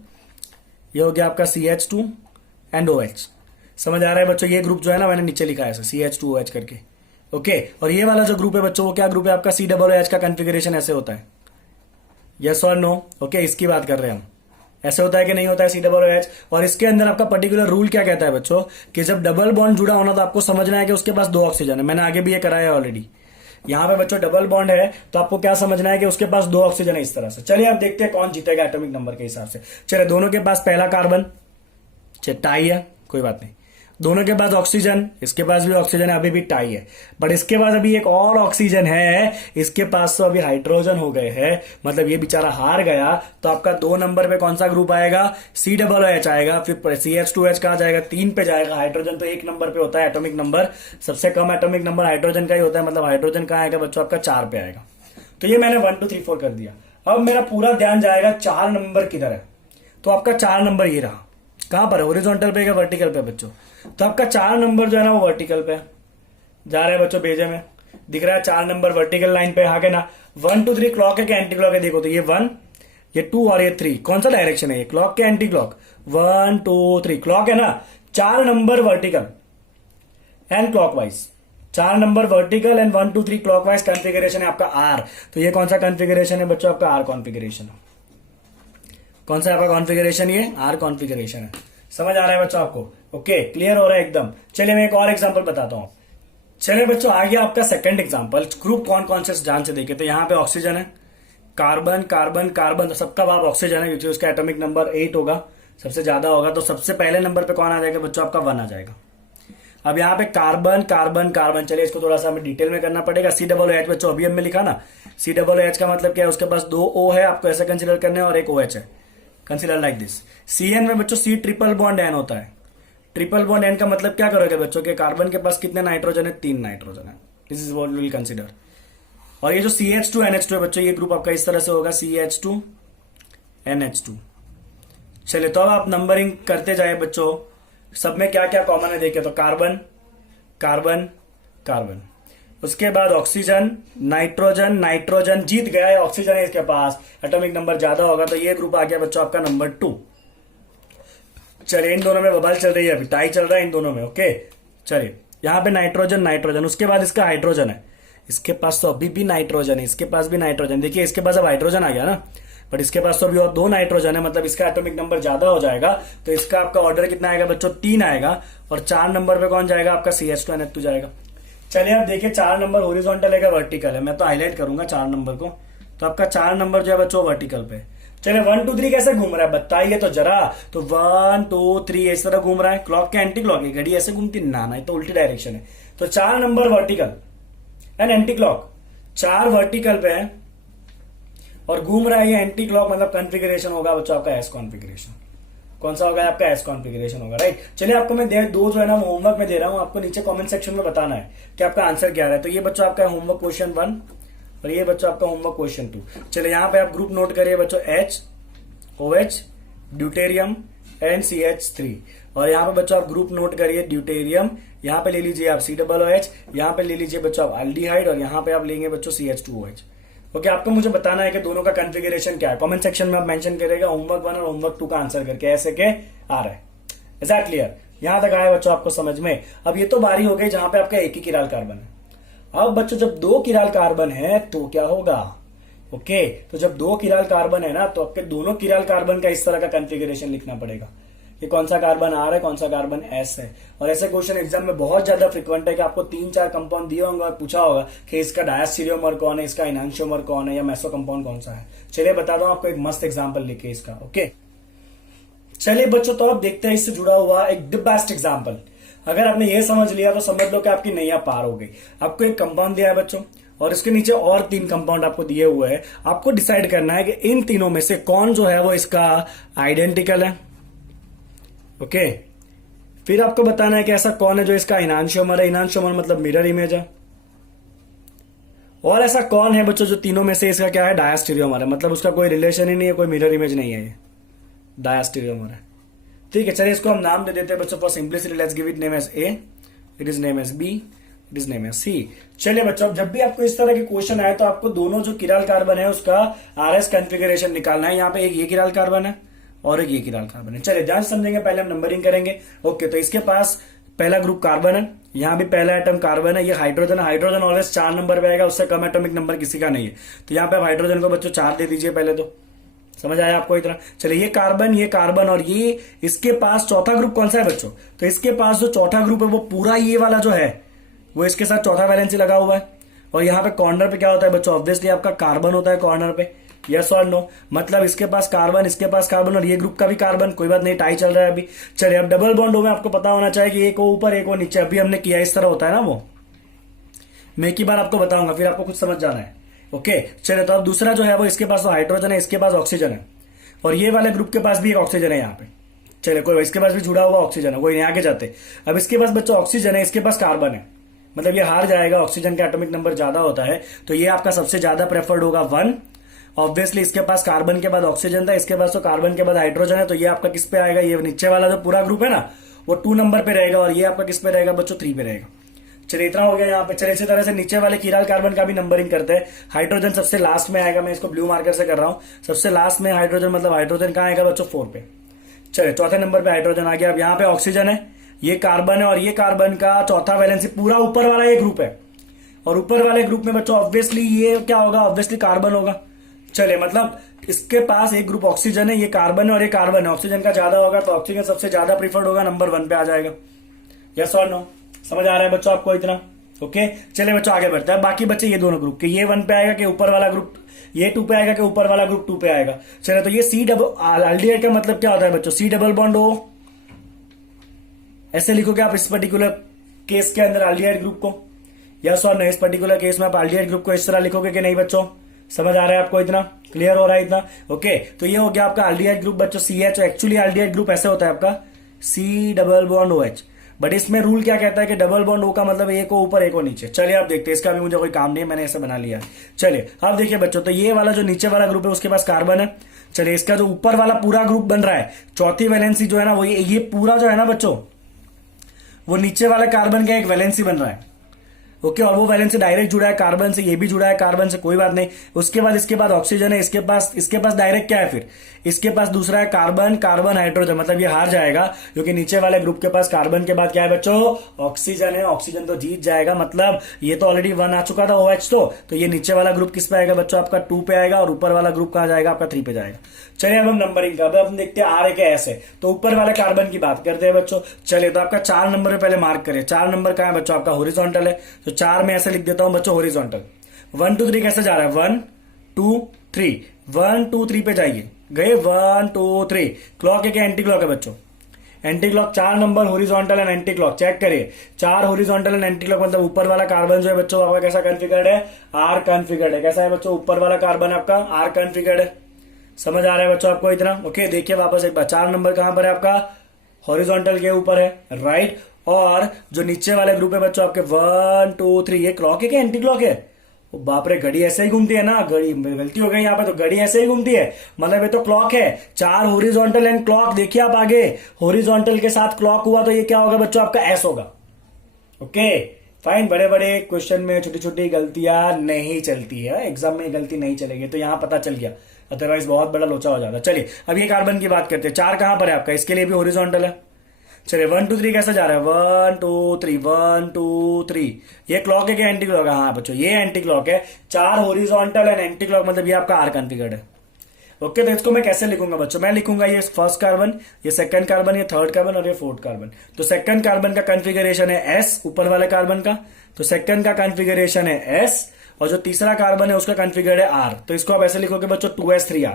ये हो गया आपका CH2 एंड OH। समझ आ रहा है बच्चों? ये ग्रुप जो है ना, मैंने नीचे लिखा है CH2OH करके। ओके, और ये वाला जो ग्रुप है बच्चों, वो क्या ग्रुप है आपका? COOH का कॉन्फ़िगरेशन ऐसे होता है, यस और नो? ओके, इसकी बात कर रहे हैं हम। ऐसे होता है कि नहीं होता है COOH? और इसके अंदर आपका पर्टिकुलर रूल क्या कहता है बच्चों, कि जब डबल बॉन्ड जुड़ा होना तो आपको समझना है कि उसके पास 2 ऑक्सीजन है। मैंने आगे भी ये कराया है ऑलरेडी। यहां पे बच्चों डबल बॉन्ड है तो आपको क्या समझना है कि उसके पास 2 ऑक्सीजन है, इस तरह से। चलिए अब देखते हैं कौन जीतेगा एटॉमिक नंबर के हिसाब से। चलिए, दोनों के पास पहला कार्बन, टाई है, कोई बात नहीं। दोनों के पास ऑक्सीजन, इसके पास भी ऑक्सीजन है, अभी भी टाई है। बट इसके पास अभी एक और ऑक्सीजन है, इसके पास तो अभी हाइड्रोजन हो गए हैं, मतलब ये बेचारा हार गया। तो आपका 2 नंबर पे कौन सा ग्रुप आएगा? COOH आएगा। फिर CH2H कहा जाएगा? 3 पे जाएगा। हाइड्रोजन तो 1 नंबर पे होता है एटॉमिक नंबर, सबसे कम एटॉमिक नंबर हाइड्रोजन का ही होता है, मतलब हाइड्रोजन कहाँ आएगा बच्चों? आपका 4 पे आएगा। तो ये मैंने 1 2 3 4 कर दिया। अब मेरा पूरा ध्यान जाएगा 4 नंबर किधर है। तो आपका 4 नंबर ये रहा। कहां पर है? हॉरिजॉन्टल पे या वर्टिकल पे बच्चों? तो आपका 4 नंबर जो है ना वो वर्टिकल पे जा रहा है बच्चों, भेजे में दिख रहा है 4 नंबर वर्टिकल लाइन पे। आगे ना 1 2 3 क्लॉक है कि एंटी क्लॉक है? देखो तो ये 1, ये 2 और ये 3 कौन सा डायरेक्शन है? ये क्लॉक के एंटी क्लॉक? 1 2 3 क्लॉक है ना। 4 number vertical and clockwise, 4 number vertical and 1 2 3 clockwise configuration है आपका आर। तो ये कौन सा कॉन्फ़िगरेशन है बच्चों? आपका आर कॉन्फ़िगरेशन। कौन सा आपका कॉन्फ़िगरेशन? ये आर कॉन्फ़िगरेशन है। समझ आ रहा है बच्चों आपको? ओके, क्लियर हो रहा है एकदम? चलिए मैं एक और एग्जांपल बताता हूं। चलिए बच्चों, आगे आपका सेकंड एग्जांपल। ग्रुप कौन कौन से जान से देखे तो यहाँ पे ऑक्सीजन है, कार्बन, कार्बन, कार्बन, तो सबका बाप ऑक्सीजन है क्योंकि उसका एटॉमिक नंबर 8 होगा, सबसे ज्यादा होगा। तो सबसे पहले नंबर पे कौन आ जाएगा बच्चों? आपका 1 आ जाएगा। अब यहाँ पे कार्बन, कार्बन, कार्बन, चलिए इसको थोड़ा सा हमें डिटेल में करना पड़ेगा। COOH बच्चों अभी हमने लिखा ना, COOH का मतलब क्या है? उसके पास 2 O है, आपको ऐसे कंसिडर करने हैं, और एक OH है। Consider like this. CN में बच्चों C ट्रिपल बॉन्ड N होता है। ट्रिपल बॉन्ड N का मतलब क्या करोगे बच्चों के? कार्बन के पास कितने नाइट्रोजन है? 3 नाइट्रोजन है। This is what we will consider. और ये जो CH2 NH2 है बच्चों, ये ग्रुप आपका इस तरह से होगा, CH2 NH2। चलिए तो अब आप नंबरिंग करते जाए बच्चों, सब में क्या क्या कॉमन है देखे तो कार्बन, कार्बन, कार्बन, उसके बाद ऑक्सीजन, नाइट्रोजन, नाइट्रोजन जीत गया है, ऑक्सीजन है इसके पास, एटॉमिक नंबर ज्यादा होगा, तो ये ग्रुप आ गया बच्चों आपका नंबर 2। चलिए इन दोनों में बबल चल रही है, अभी टाई चल रहा है इन दोनों में। ओके, चलिए यहाँ पे नाइट्रोजन, नाइट्रोजन, उसके बाद इसका हाइड्रोजन है, इसके पास तो अभी भी नाइट्रोजन है, इसके पास भी नाइट्रोजन, देखिए इसके पास अब हाइड्रोजन आ गया ना, बट इसके पास तो अभी और 2 नाइट्रोजन है, मतलब इसका एटॉमिक नंबर ज्यादा हो जाएगा, तो इसका आपका ऑर्डर कितना आएगा बच्चों? 3 आएगा। और 4 नंबर पे कौन जाएगा? आपका CH2NH2 जाएगा। चलिए आप देखिए 4 नंबर हॉरिजॉन्टल है क्या वर्टिकल है? मैं तो हाईलाइट करूंगा 4 नंबर को, तो आपका 4 नंबर जो है बच्चों वर्टिकल पे। चलिए 1 2 3 कैसे घूम रहा है बताइए तो जरा। तो 1 2 3 इस तरह घूम रहा है, क्लॉक के एंटी क्लॉक, घड़ी ऐसे घूमती ना, नहीं तो उल्टी डायरेक्शन है। तो 4 number vertical and anti clock, 4 vertical पे है और घूम रहा है ये एंटी क्लॉक, मतलब कॉन्फ़िगरेशन होगा बच्चों आपका एस कॉन्फ़िगरेशन। कौन सा होगा? आपका एस कॉन्फ़िगरेशन होगा, राइट। चलिए आपको मैं 2 जो है ना होमवर्क में दे रहा हूं, आपको नीचे कमेंट सेक्शन में बताना है कि आपका आंसर क्या है। तो ये बच्चों आपका होमवर्क क्वेश्चन 1 और ये बच्चों आपका होमवर्क क्वेश्चन 2। चलिए यहाँ पे आप ग्रुप नोट करिए बच्चों, H OH deuterium and CH3, और यहाँ पे बच्चों आप ग्रुप नोट करिए ड्यूटेरियम, यहाँ पे ले लीजिए आप COOH, यहाँ पे ले लीजिए बच्चों आप एल्डिहाइड, और यहाँ पे आप लेंगे बच्चों CH2OH। ओके, आपको मुझे बताना है कि दोनों का कॉन्फ़िगरेशन क्या है, कमेंट सेक्शन में आप मेंशन करेगा होमवर्क 1 और होमवर्क 2 का आंसर करके, ऐसे के आ रहा है। Is that clear? यहां तक आया बच्चों आपको समझ में? अब ये तो बारी हो गई जहां पे आपका एक ही किराल कार्बन है। अब बच्चों जब 2 किराल कार्बन है तो क्या होगा? ओके, तो जब 2 किराल कार्बन है ना, तो आपके दोनों किराल कार्बन का इस तरह का कॉन्फ़िगरेशन लिखना पड़ेगा कि कौन सा कार्बन आर है, कौन सा कार्बन एस है। और ऐसे क्वेश्चन एग्जाम में बहुत ज्यादा फ्रिक्वेंट है कि आपको 3-4 कंपाउंड दिए होंगे और पूछा होगा कि इसका डायस्टीरियोमर कौन है, इसका इनैंशियोमर कौन है, या मेसो कंपाउंड कौन सा है। चलिए बता दो आपको एक मस्त एग्जाम्पल लिखे इसका। ओके, चलिए बच्चों, तो अब देखते हैं इससे जुड़ा हुआ एक द बेस्ट एग्जाम्पल। अगर आपने ये समझ लिया तो समझ लो कि आपकी नैया पार हो गई। आपको एक कंपाउंड दिया है बच्चों, और इसके नीचे और 3 कंपाउंड आपको दिए हुए हैं। आपको डिसाइड करना है कि इन तीनों में से कौन जो है वो इसका आइडेंटिकल है। ओके, फिर आपको बताना है कि ऐसा कौन है जो इसका इनांशियोमर है। इनांशियोमर मतलब मिरर इमेज है। और ऐसा कौन है बच्चों जो तीनों में से इसका क्या है, डायस्टीरियोमर है, मतलब उसका कोई रिलेशन ही नहीं है, कोई मिरर इमेज नहीं है, ये डायस्टीरियोमर है। ठीक है, चलिए इसको हम नाम दे देते हैं बच्चों for simplicity. Let's give it name as A, it is name as B, it is name as C. चलिए बच्चों, जब भी आपको इस तरह के क्वेश्चन आए तो आपको दोनों जो किराल कार्बन है उसका आरएस कॉन्फ़िगरेशन निकालना है। यहाँ पे एक ये किराल कार्बन है और एक ये किराल कार्बन है। चलिए ध्यान से समझेंगे, पहले हम नंबरिंग करेंगे। ओके, तो इसके पास पहला ग्रुप कार्बन है, यहां भी पहला एटम कार्बन है, ये हाइड्रोजन है। हाइड्रोजन ऑलवेज 4 नंबर पे आएगा, उससे कम एटॉमिक नंबर किसी का नहीं है। तो यहाँ पे आप हाइड्रोजन को बच्चों 4 दे दीजिए पहले। तो समझ आया आपको इतना। चलिए ये कार्बन और ये इसके पास चौथा ग्रुप कौन सा है बच्चों, तो इसके पास जो चौथा ग्रुप है वो पूरा ये वाला जो है वो इसके साथ चौथा वैलेंसी लगा हुआ है। और यहाँ पे कॉर्नर पे क्या होता है बच्चों, ऑब्वियसली आपका कार्बन होता है कॉर्नर पे। यस और नो, मतलब इसके पास कार्बन, इसके पास कार्बन और ये ग्रुप का भी कार्बन। कोई बात नहीं, टाई चल रहा है अभी। चलिए अब डबल बॉन्ड में आपको पता होना चाहिए कि एक को ऊपर एक को नीचे। अभी हमने किया इस तरह होता है ना वो, मैं एक ही बार आपको बताऊंगा, फिर आपको कुछ समझ जाना है। ओके, चलिए तो अब दूसरा जो है वो इसके पास तो हाइड्रोजन है, इसके पास ऑक्सीजन है, और ये वाले ग्रुप के पास भी एक ऑक्सीजन है यहाँ पे। चलिए कोई, इसके पास भी जुड़ा हुआ ऑक्सीजन है, कोई नहीं, आगे जाते। अब इसके पास बच्चों ऑक्सीजन है, इसके पास कार्बन है, मतलब ये हार जाएगा, ऑक्सीजन का एटॉमिक नंबर ज्यादा होता है, तो ये आपका सबसे ज्यादा प्रेफर्ड होगा 1। ऑब्वियसली इसके पास कार्बन के बाद ऑक्सीजन था, इसके पास तो कार्बन के बाद हाइड्रोजन है, तो ये आपका किस पे आएगा, ये नीचे वाला जो पूरा ग्रुप है ना वो 2 नंबर पे रहेगा, और ये आपका किस पे रहेगा बच्चों, 3 पे रहेगा। चलिए इतना हो गया यहाँ पे। चलिए इसी तरह से नीचे वाले कीराल कार्बन का भी नंबरिंग करते हैं। हाइड्रोजन सबसे लास्ट में आएगा, मैं इसको ब्लू मार्कर से कर रहा हूं, सबसे लास्ट में हाइड्रोजन, मतलब हाइड्रोजन कहाँ आएगा बच्चों, 4 पे। चलिए चौथे नंबर पे हाइड्रोजन आ गया। अब यहाँ पे ऑक्सीजन है, ये कार्बन है, और ये कार्बन का चौथा वैलेंसी पूरा ऊपर वाला ये ग्रुप है, और ऊपर वाले ग्रुप में बच्चों ऑब्वियसली ये क्या होगा, ऑब्वियसली कार्बन होगा। चलिए मतलब इसके पास एक ग्रुप ऑक्सीजन है, ये कार्बन है और ये कार्बन है, ऑक्सीजन का ज्यादा होगा तो ऑक्सीजन सबसे ज्यादा प्रीफर्ड होगा, नंबर 1 पे आ जाएगा। यस और नो, समझ आ रहा है बच्चों आपको इतना। ओके, चलिए बच्चों आगे बढ़ते हैं। बाकी बच्चे ये दोनों ग्रुप के, ये 1 पे आएगा कि ऊपर वाला ग्रुप, ये 2 पे आएगा कि ऊपर वाला ग्रुप 2 पे आएगा। चलिए तो ये सी डबल एल्डिहाइड का मतलब क्या होता है बच्चों, सी डबल बॉन्ड ओ, ऐसे लिखोगे आप इस पर्टिकुलर केस के अंदर एल्डिहाइड ग्रुप को। यस और नो, इस पर्टिकुलर केस में आप एल्डिहाइड ग्रुप को इस तरह लिखोगे कि नहीं बच्चों, समझ आ रहा है आपको इतना, क्लियर हो रहा है इतना। ओके, तो ये हो गया आपका एल्डिहाइड ग्रुप बच्चों CH। एक्चुअली एल्डिहाइड ग्रुप ऐसे होता है आपका C double bond OH, but इसमें रूल क्या कहता है कि डबल बॉन्ड O का मतलब एक को ऊपर एक को नीचे। चलिए आप देखते हैं, इसका भी मुझे कोई काम नहीं है, मैंने ऐसा बना लिया है। चलिए आप देखिए बच्चों, तो ये वाला जो नीचे वाला ग्रुप है उसके पास कार्बन है। चलिए इसका जो ऊपर वाला पूरा ग्रुप बन रहा है, चौथी वैलेंसी जो है ना वो ये पूरा जो है ना बच्चों, वो नीचे वाला कार्बन का एक वैलेंसी बन रहा है। ओके, और वो वैलेंसी डायरेक्ट जुड़ा है कार्बन से, ये भी जुड़ा है कार्बन से, कोई बात नहीं। उसके बाद ऑक्सीजन है, इसके पास डायरेक्ट क्या है, फिर इसके पास दूसरा है कार्बन, कार्बन हाइड्रोजन, मतलब ये हार जाएगा क्योंकि नीचे वाले ग्रुप के पास कार्बन के बाद क्या है बच्चों, ऑक्सीजन है, ऑक्सीजन तो जीत जाएगा, मतलब ये तो ऑलरेडी 1 आ चुका था OH, तो ये नीचे वाला ग्रुप किस पे आएगा बच्चों, आपका 2 पे आएगा, और ऊपर वाला ग्रुप कहां जाएगा, आपका 3 पे जाएगा। चलिए अब हम नंबरिंग का, अब हम देखते हैं R है ऐसे, तो ऊपर वाले कार्बन की बात करते हैं बच्चों। चलिए तो आपका 4 नंबर पे पहले मार्क करें, 4 नंबर कहां है बच्चों, आपका हॉरिजॉन्टल है, तो 4 में ऐसे लिख देता हूं बच्चों हॉरिजॉन्टल। 1 2 3 कैसे जा रहा है, 1 2 3, 1 2 3 पे जाइए, गए 1 2 3। क्लॉक है क्या, एंटी क्लॉक है बच्चों, anti clock. 4 number horizontal and anti clock, check करिए, 4 हॉरिजॉन्टल एंड एंटी क्लॉक, मतलब ऊपर वाला कार्बन जो है बच्चों आपका कैसा कॉन्फिगर्ड है, R कॉन्फिगर्ड है। कैसा है बच्चों, ऊपर वाला कार्बन आपका R कॉन्फिगर्ड है। समझ आ रहा है बच्चों आपको इतना। ओके, देखिए वापस एक बार, 4 नंबर कहां पर है आपका, हॉरिजॉन्टल के ऊपर है, राइट। और जो नीचे वाले ग्रुप है बच्चों आपके 1 2 3, ये क्लॉक है क्या, एंटी क्लॉक है, बाप रे, घड़ी ऐसे ही घूमती है ना, घड़ी गलती हो गई यहाँ पे, तो घड़ी ऐसे ही घूमती है, मतलब ये तो क्लॉक है। 4 हॉरिजॉन्टल एंड क्लॉक, देखिए आप आगे, हॉरिजॉन्टल के साथ क्लॉक हुआ तो ये क्या होगा बच्चों, आपका S होगा। ओके फाइन, बड़े बड़े क्वेश्चन में छोटी छोटी गलतियां नहीं चलती है, एग्जाम में गलती नहीं चलेगी, तो यहां पता चल गया, अदरवाइज बहुत बड़ा लोचा हो जाता। चलिए अब ये कार्बन की बात करते हैं, 4 कहां पर है आपका, इसके लिए भी हॉरिजॉन्टल है। चलिए 1 2 3 कैसा जा रहा है, 1 2 3 1 2 3, ये क्लॉक है क्या, एंटी क्लॉक है, हाँ बच्चों ये एंटी क्लॉक है। 4 हॉरिजॉन्टल एंड एंटी क्लॉक, मतलब ये आपका R कॉन्फिगर्ड है। ओके, तो इसको मैं कैसे लिखूंगा बच्चों, मैं लिखूंगा ये फर्स्ट कार्बन, ये सेकंड कार्बन, ये थर्ड कार्बन और ये फोर्थ कार्बन। तो सेकंड कार्बन का कॉन्फिगरेशन है S, ऊपर वाले कार्बन का, तो सेकंड का कॉन्फिगरेशन है S, और जो तीसरा कार्बन है उसका कॉन्फिगर्ड है R, तो इसको आप ऐसे लिखोगे बच्चों 2S3R।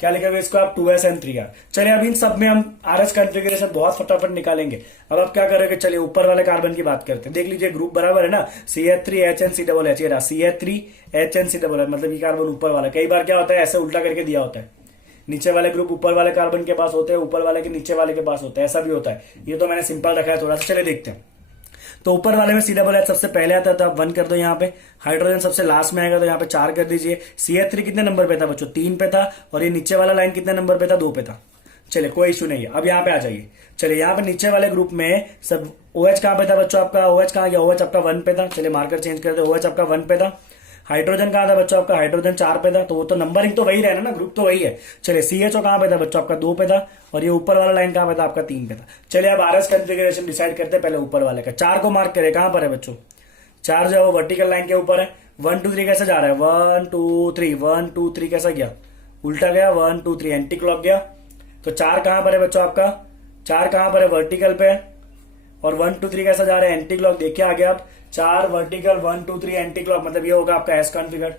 क्या लिखेंगे इसको आप 2s and 3r। चलिए अब इन सब में हम RS कॉन्फ़िगरेशन बहुत फटाफट निकालेंगे। अब आप क्या करेंगे, चलिए ऊपर वाले कार्बन की बात करते हैं। देख लीजिए ग्रुप बराबर है ना, CH3HNCHH, ये रहा CH3HNCHH, मतलब ये कार्बन ऊपर वाला। कई बार क्या होता है ऐसे उल्टा करके दिया होता है, नीचे वाले ग्रुप ऊपर वाले कार्बन के पास होते हैं, ऊपर वाले के नीचे वाले के पास होता है, ऐसा भी होता है। ये तो मैंने सिंपल रखा है थोड़ा सा, चले देखते हैं। तो ऊपर वाले में CH सबसे पहले आता है तो आप 1 कर दो यहाँ पे, हाइड्रोजन सबसे लास्ट में आएगा तो यहाँ पे 4 कर दीजिए। CH3 कितने नंबर पे था बच्चों, 3 पे था, और ये नीचे वाला लाइन कितने नंबर पे था, 2 पे था। चलिए कोई इशू नहीं है। अब यहाँ पे आ जाइए, चलिए यहाँ पे नीचे वाले ग्रुप में सब OH कहाँ पे था बच्चों आपका, OH कहाँ गया, OH आपका 1 पे था। चलिए मार्कर चेंज कर दो, OH आपका 1 पे था। हाइड्रोजन कहाँ था बच्चों आपका, हाइड्रोजन 4 पे था, तो वो तो नंबरिंग तो वही रहना ना, ग्रुप तो वही है। चलिए CHO कहाँ पे था बच्चों आपका 2 पे था, और ये ऊपर वाला लाइन कहाँ पे था आपका 3 पे था। चलिए अब RS कॉन्फ़िगरेशन डिसाइड करते हैं। पहले ऊपर वाले का 4 को मार्क करें, कहाँ पर है बच्चों, 4 जो है वो वर्टिकल लाइन के ऊपर है। 1 2 3 कैसे जा रहा है, 1 2 3 1 2 3 कैसा गया, उल्टा गया, 1 2 3 एंटी क्लॉक गया। तो 4 कहाँ पर है बच्चों आपका, 4 कहाँ पर है, वर्टिकल पे, और 1 2 3 कैसा जा रहा है, एंटी क्लॉक। देखिए आगे आप, 4 वर्टिकल 1 2 3 एंटी क्लॉक, मतलब ये होगा आपका S कॉन्फ़िगर।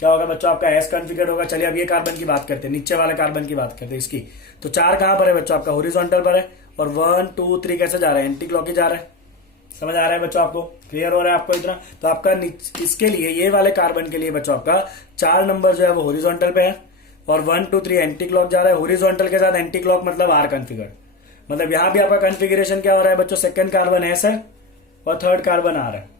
क्या होगा बच्चों आपका S कॉन्फ़िगर होगा। चलिए अब ये कार्बन की बात करते हैं, नीचे वाले कार्बन की बात करते हैं इसकी। तो 4 कहां पर है बच्चों आपका, हॉरिजॉन्टल पर है, और 1 2 3 कैसे जा रहा है, एंटी क्लॉक ही जा रहा है। समझ आ रहा है बच्चों आपको, क्लियर हो रहा है आपको इतना। तो आपका इसके लिए, ये वाले कार्बन के लिए बच्चों आपका 4 नंबर जो है वो हॉरिजॉन्टल पे है, और 1 2 3 एंटी क्लॉक जा रहा है। हॉरिजॉन्टल के साथ एंटी क्लॉक मतलब R कॉन्फ़िगर, मतलब यहां भी आपका कॉन्फ़िगरेशन क्या हो रहा है बच्चों, सेकंड कार्बन S है और थर्ड कार्बन R है।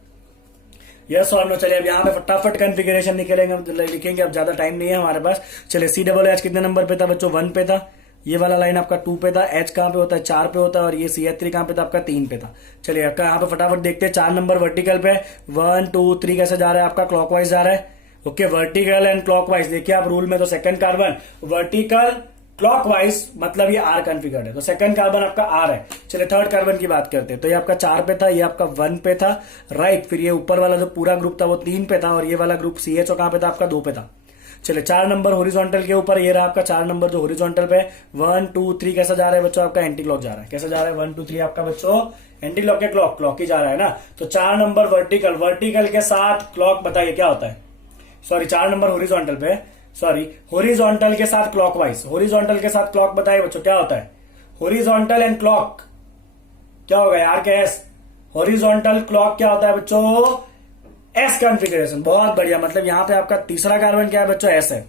यस और नो। चलिए अब यहाँ पे फटाफट कॉन्फ़िगरेशन निकलेंगे, लिखेंगे, अब ज्यादा टाइम नहीं है हमारे पास। चलिए CH कितने नंबर पे था बच्चों, 1 पे था। ये वाला लाइन आपका 2 पे था, H कहाँ पे होता है, 4 पे होता है, और ये CH3 कहाँ पे था आपका 3 पे था। चलिए यहाँ पे फटाफट देखते हैं, 4 नंबर वर्टिकल पे, 1 2 3 कैसे जा रहा है आपका, क्लॉकवाइज जा रहा है। Okay, vertical and clockwise. देखिए आप रूल में, तो सेकंड कार्बन वर्टिकल क्लॉकवाइज मतलब ये R कॉन्फ़िगर्ड है, तो सेकंड कार्बन आपका R है। चलिए थर्ड कार्बन की बात करते हैं। तो ये आपका 4 पे था, ये आपका 1 पे था, राइट। फिर ये ऊपर वाला जो पूरा ग्रुप था वो 3 पे था, और ये वाला ग्रुप CHO कहां पे था आपका 2 पे था। चलिए 4 नंबर हॉरिजॉन्टल के ऊपर, ये रहा आपका 4 नंबर जो हॉरिजॉन्टल पे। 1 2 3 कैसा जा रहा है बच्चों आपका, एंटी क्लॉक जा रहा है। कैसा जा रहा है, 1 2 3 आपका बच्चों एंटी क्लॉक के क्लॉक ही जा रहा है ना। तो 4 नंबर वर्टिकल के साथ क्लॉक, बताइए क्या होता है, सॉरी 4 नंबर हॉरिजॉन्टल पे, सॉरी हॉरिजॉन्टल के साथ क्लॉकवाइज, हॉरिजॉन्टल के साथ क्लॉक बताइए बच्चों क्या होता है, हॉरिजॉन्टल एंड क्लॉक क्या होगा यार के S, हॉरिजॉन्टल क्लॉक क्या होता है बच्चों, S कॉन्फ़िगरेशन। बहुत बढ़िया, मतलब यहां पे आपका तीसरा कार्बन क्या है बच्चों, S है।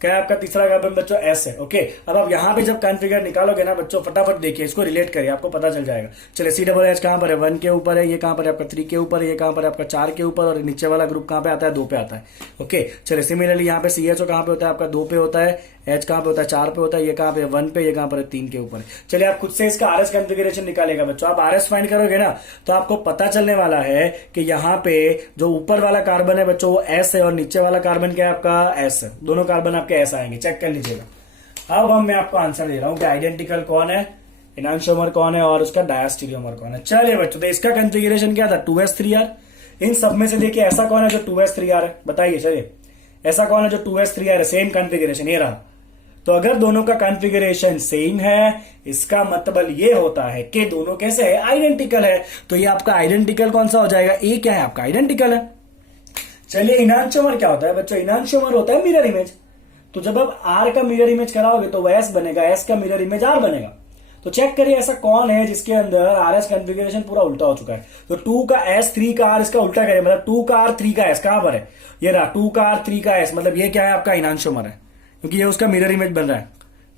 क्या है आपका तीसरा कार्बन बच्चों, S है। ओके, अब आप यहां पे जब कॉन्फ़िगर निकालोगे ना बच्चों, फटाफट देखिए, इसको रिलेट करिए, आपको पता चल जाएगा। चलिए CH कहां पर है, 1 के ऊपर है, ये कहां पर है आपका 3 के ऊपर है, ये कहां पर है आपका 4 के ऊपर, और नीचे वाला ग्रुप कहां पे आता है, 2 पे आता है। ओके, चलिए सिमिलरली यहाँ पे CHO कहां पे होता है आपका 2 पे होता है, H कहां पे होता है 4 पे होता है, ये कहां पे 1 पे, ये कहां पर है 3 के ऊपर है। चलिए आप खुद से इसका RS कॉन्फ़िगरेशन निकालेगा बच्चों। आप RS फाइंड करोगे ना तो आपको पता चलने वाला है कि यहाँ पे जो ऊपर वाला कार्बन है बच्चों वो S है, और नीचे वाला कार्बन क्या है आपका S है। दोनों कार्बन आपके S आएंगे, चेक कर लीजिएगा। अब मैं आपको आंसर दे रहा हूं कि आइडेंटिकल कौन है, एनांशियोमर कौन है, और उसका डायस्टीरियोमर कौन है। चलिए बच्चों, तो इसका कॉन्फ़िगरेशन क्या था, 2s3r। इन सब में से देखिए ऐसा कौन है जो 2s3r है, बताइए। चलिए ऐसा कौन है जो 2s3r है, सेम कॉन्फ़िगरेशन, ये रहा। तो अगर दोनों का कॉन्फ़िगरेशन सेम है, इसका मतलब ये होता है कि दोनों कैसे है, आइडेंटिकल है। तो ये आपका आइडेंटिकल कौन सा हो जाएगा, ए क्या है आपका, आइडेंटिकल है। चलिए इनांशियोमर क्या होता है बच्चों, इनांशियोमर होता है मिरर इमेज। तो जब आप R का मिरर इमेज कराओगे तो वह S बनेगा, S का मिरर इमेज R बनेगा। तो चेक करिए ऐसा कौन है जिसके अंदर RS कॉन्फ़िगरेशन पूरा उल्टा हो चुका है। तो 2 का S 3 का R, इसका उल्टा करिए, मतलब 2 का R 3 का S कहां पर है, ये रहा 2 का R 3 का S, मतलब ये क्या है आपका इनांशियोमर है, क्योंकि ये उसका मिरर इमेज बन रहा है।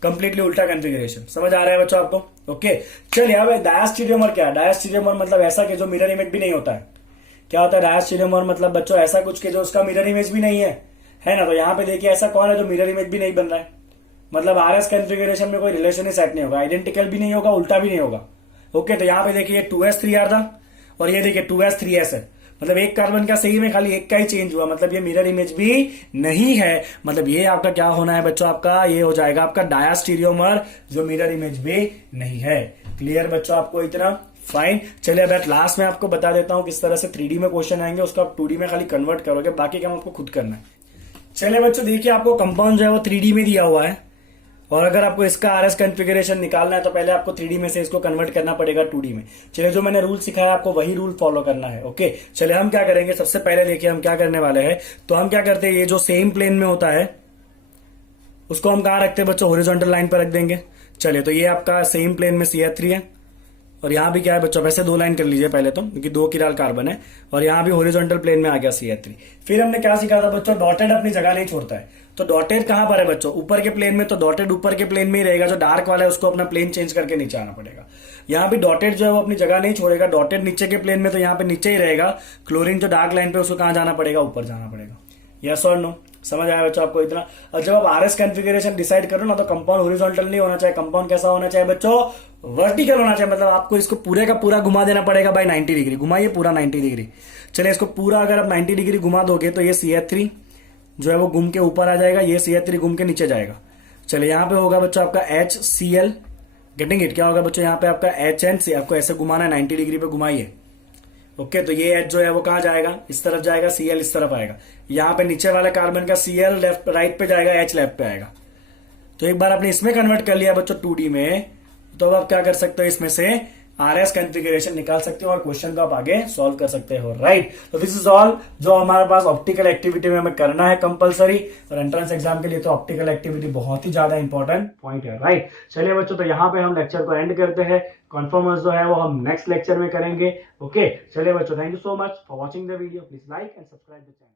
कंप्लीटली उल्टा कॉन्फ़िगरेशन, समझ आ रहा है बच्चों आपको। ओके, चलिए अब डायस्टीरियोमर क्या है, डायस्टीरियोमर मतलब ऐसा कि जो मिरर इमेज भी नहीं होता है। क्या होता है डायस्टीरियोमर, मतलब बच्चों ऐसा कुछ कि जो उसका मिरर इमेज भी नहीं है ना। तो यहाँ पे देखिए ऐसा कौन है जो मिरर इमेज भी नहीं बन रहा है, मतलब RS कॉन्फ़िगरेशन में कोई रिलेशन ही सेट नहीं होगा, आइडेंटिकल भी नहीं होगा, उल्टा भी नहीं होगा। ओके, तो यहाँ पे देखिए 2s3r था, और ये देखिए 2s3s है, मतलब एक कार्बन का सही में खाली एक का ही चेंज हुआ, मतलब ये मिरर इमेज भी नहीं है। मतलब ये आपका क्या होना है बच्चों, आपका ये हो जाएगा आपका डायस्टीरियोमर, जो मिरर इमेज भी नहीं है। क्लियर बच्चों आपको इतना, फाइन। चलिए अब लास्ट में आपको बता देता हूं किस तरह से 3D में क्वेश्चन आएंगे, उसको आप 2D में खाली कन्वर्ट करोगे, बाकी काम आपको खुद करना है। चलिए बच्चों देखिए, आपको कंपाउंड जो है वो 3D में दिया हुआ है, और अगर आपको इसका RS कॉन्फ़िगरेशन निकालना है तो पहले आपको 3D में से इसको कन्वर्ट करना पड़ेगा 2D में। चलिए जो मैंने रूल सिखाया आपको वही रूल फॉलो करना है। ओके, चलिए हम क्या करेंगे, सबसे पहले देखिए हम क्या करने वाले हैं। तो हम क्या करते हैं, ये जो सेम प्लेन में होता है उसको हम कहाँ रखते हैं बच्चों, हॉरिजॉन्टल लाइन पर रख देंगे। चलिए, तो ये आपका सेम प्लेन में CH3 है, और यहाँ भी क्या है बच्चों, वैसे 2 लाइन कर लीजिए पहले तो, क्योंकि 2 किराल कार्बन है, और यहाँ भी हॉरिजॉन्टल प्लेन में आ गया CH3। फिर हमने क्या सीखा था बच्चों, डॉटेड अपनी जगह नहीं छोड़ता है। तो डॉटेड कहां पर है बच्चों, ऊपर के प्लेन में, तो डॉटेड ऊपर के प्लेन में ही रहेगा। जो डार्क वाला है उसको अपना प्लेन चेंज करके नीचे आना पड़ेगा। यहाँ भी डॉटेड जो है वो अपनी जगह नहीं छोड़ेगा, डॉटेड नीचे के प्लेन में, तो यहाँ पे नीचे ही रहेगा। क्लोरीन जो डार्क लाइन पे उसको कहां जाना पड़ेगा, ऊपर जाना पड़ेगा। यस और नो, समझ आया बच्चों आपको इतना। और जब आप RS कॉन्फ़िगरेशन डिसाइड करो ना, तो कंपाउंड हॉरिजॉन्टल नहीं होना चाहिए, कंपाउंड कैसा होना चाहिए बच्चों, वर्टिकल होना चाहिए। मतलब आपको इसको पूरे का पूरा घुमा देना पड़ेगा बाय 90 डिग्री, घुमाइए पूरा 90 डिग्री। चलिए, इसको पूरा अगर आप 90 डिग्री घुमा दोगे तो ये CH3 जो है वो घूम के ऊपर आ जाएगा, ये CH3 घूम के नीचे जाएगा। चलिए, यहाँ पे होगा बच्चों आपका HCl, गेटिंग इट, क्या होगा बच्चों यहाँ पे आपका HNC, आपको ऐसे घुमाना है 90 डिग्री पे घुमाइए। ओके, तो ये H जो है वो कहां जाएगा, इस तरफ जाएगा, Cl इस तरफ आएगा। यहाँ पे नीचे वाले कार्बन का Cl लेफ्ट राइट पे जाएगा, H लेफ्ट पे आएगा। तो एक बार आपने इसमें कन्वर्ट कर लिया बच्चों 2D में, तो अब आप क्या कर सकते हो, इसमें से RS कॉन्फ़िगरेशन निकाल सकते हो और क्वेश्चन को आप आगे सॉल्व कर सकते हो, राइट। तो दिस इज ऑल जो हमारे पास ऑप्टिकल एक्टिविटी में हमें करना है कंपलसरी, और एंट्रेंस एग्जाम के लिए तो ऑप्टिकल एक्टिविटी बहुत ही ज्यादा इंपॉर्टेंट पॉइंट है, राइट। चलिए बच्चों, तो यहाँ पे हम लेक्चर को एंड करते हैं। कॉन्फर्मर्स जो है वो हम नेक्स्ट लेक्चर में करेंगे। ओके, चलिए बच्चों, thank you so much for watching the video. Please like and subscribe the channel.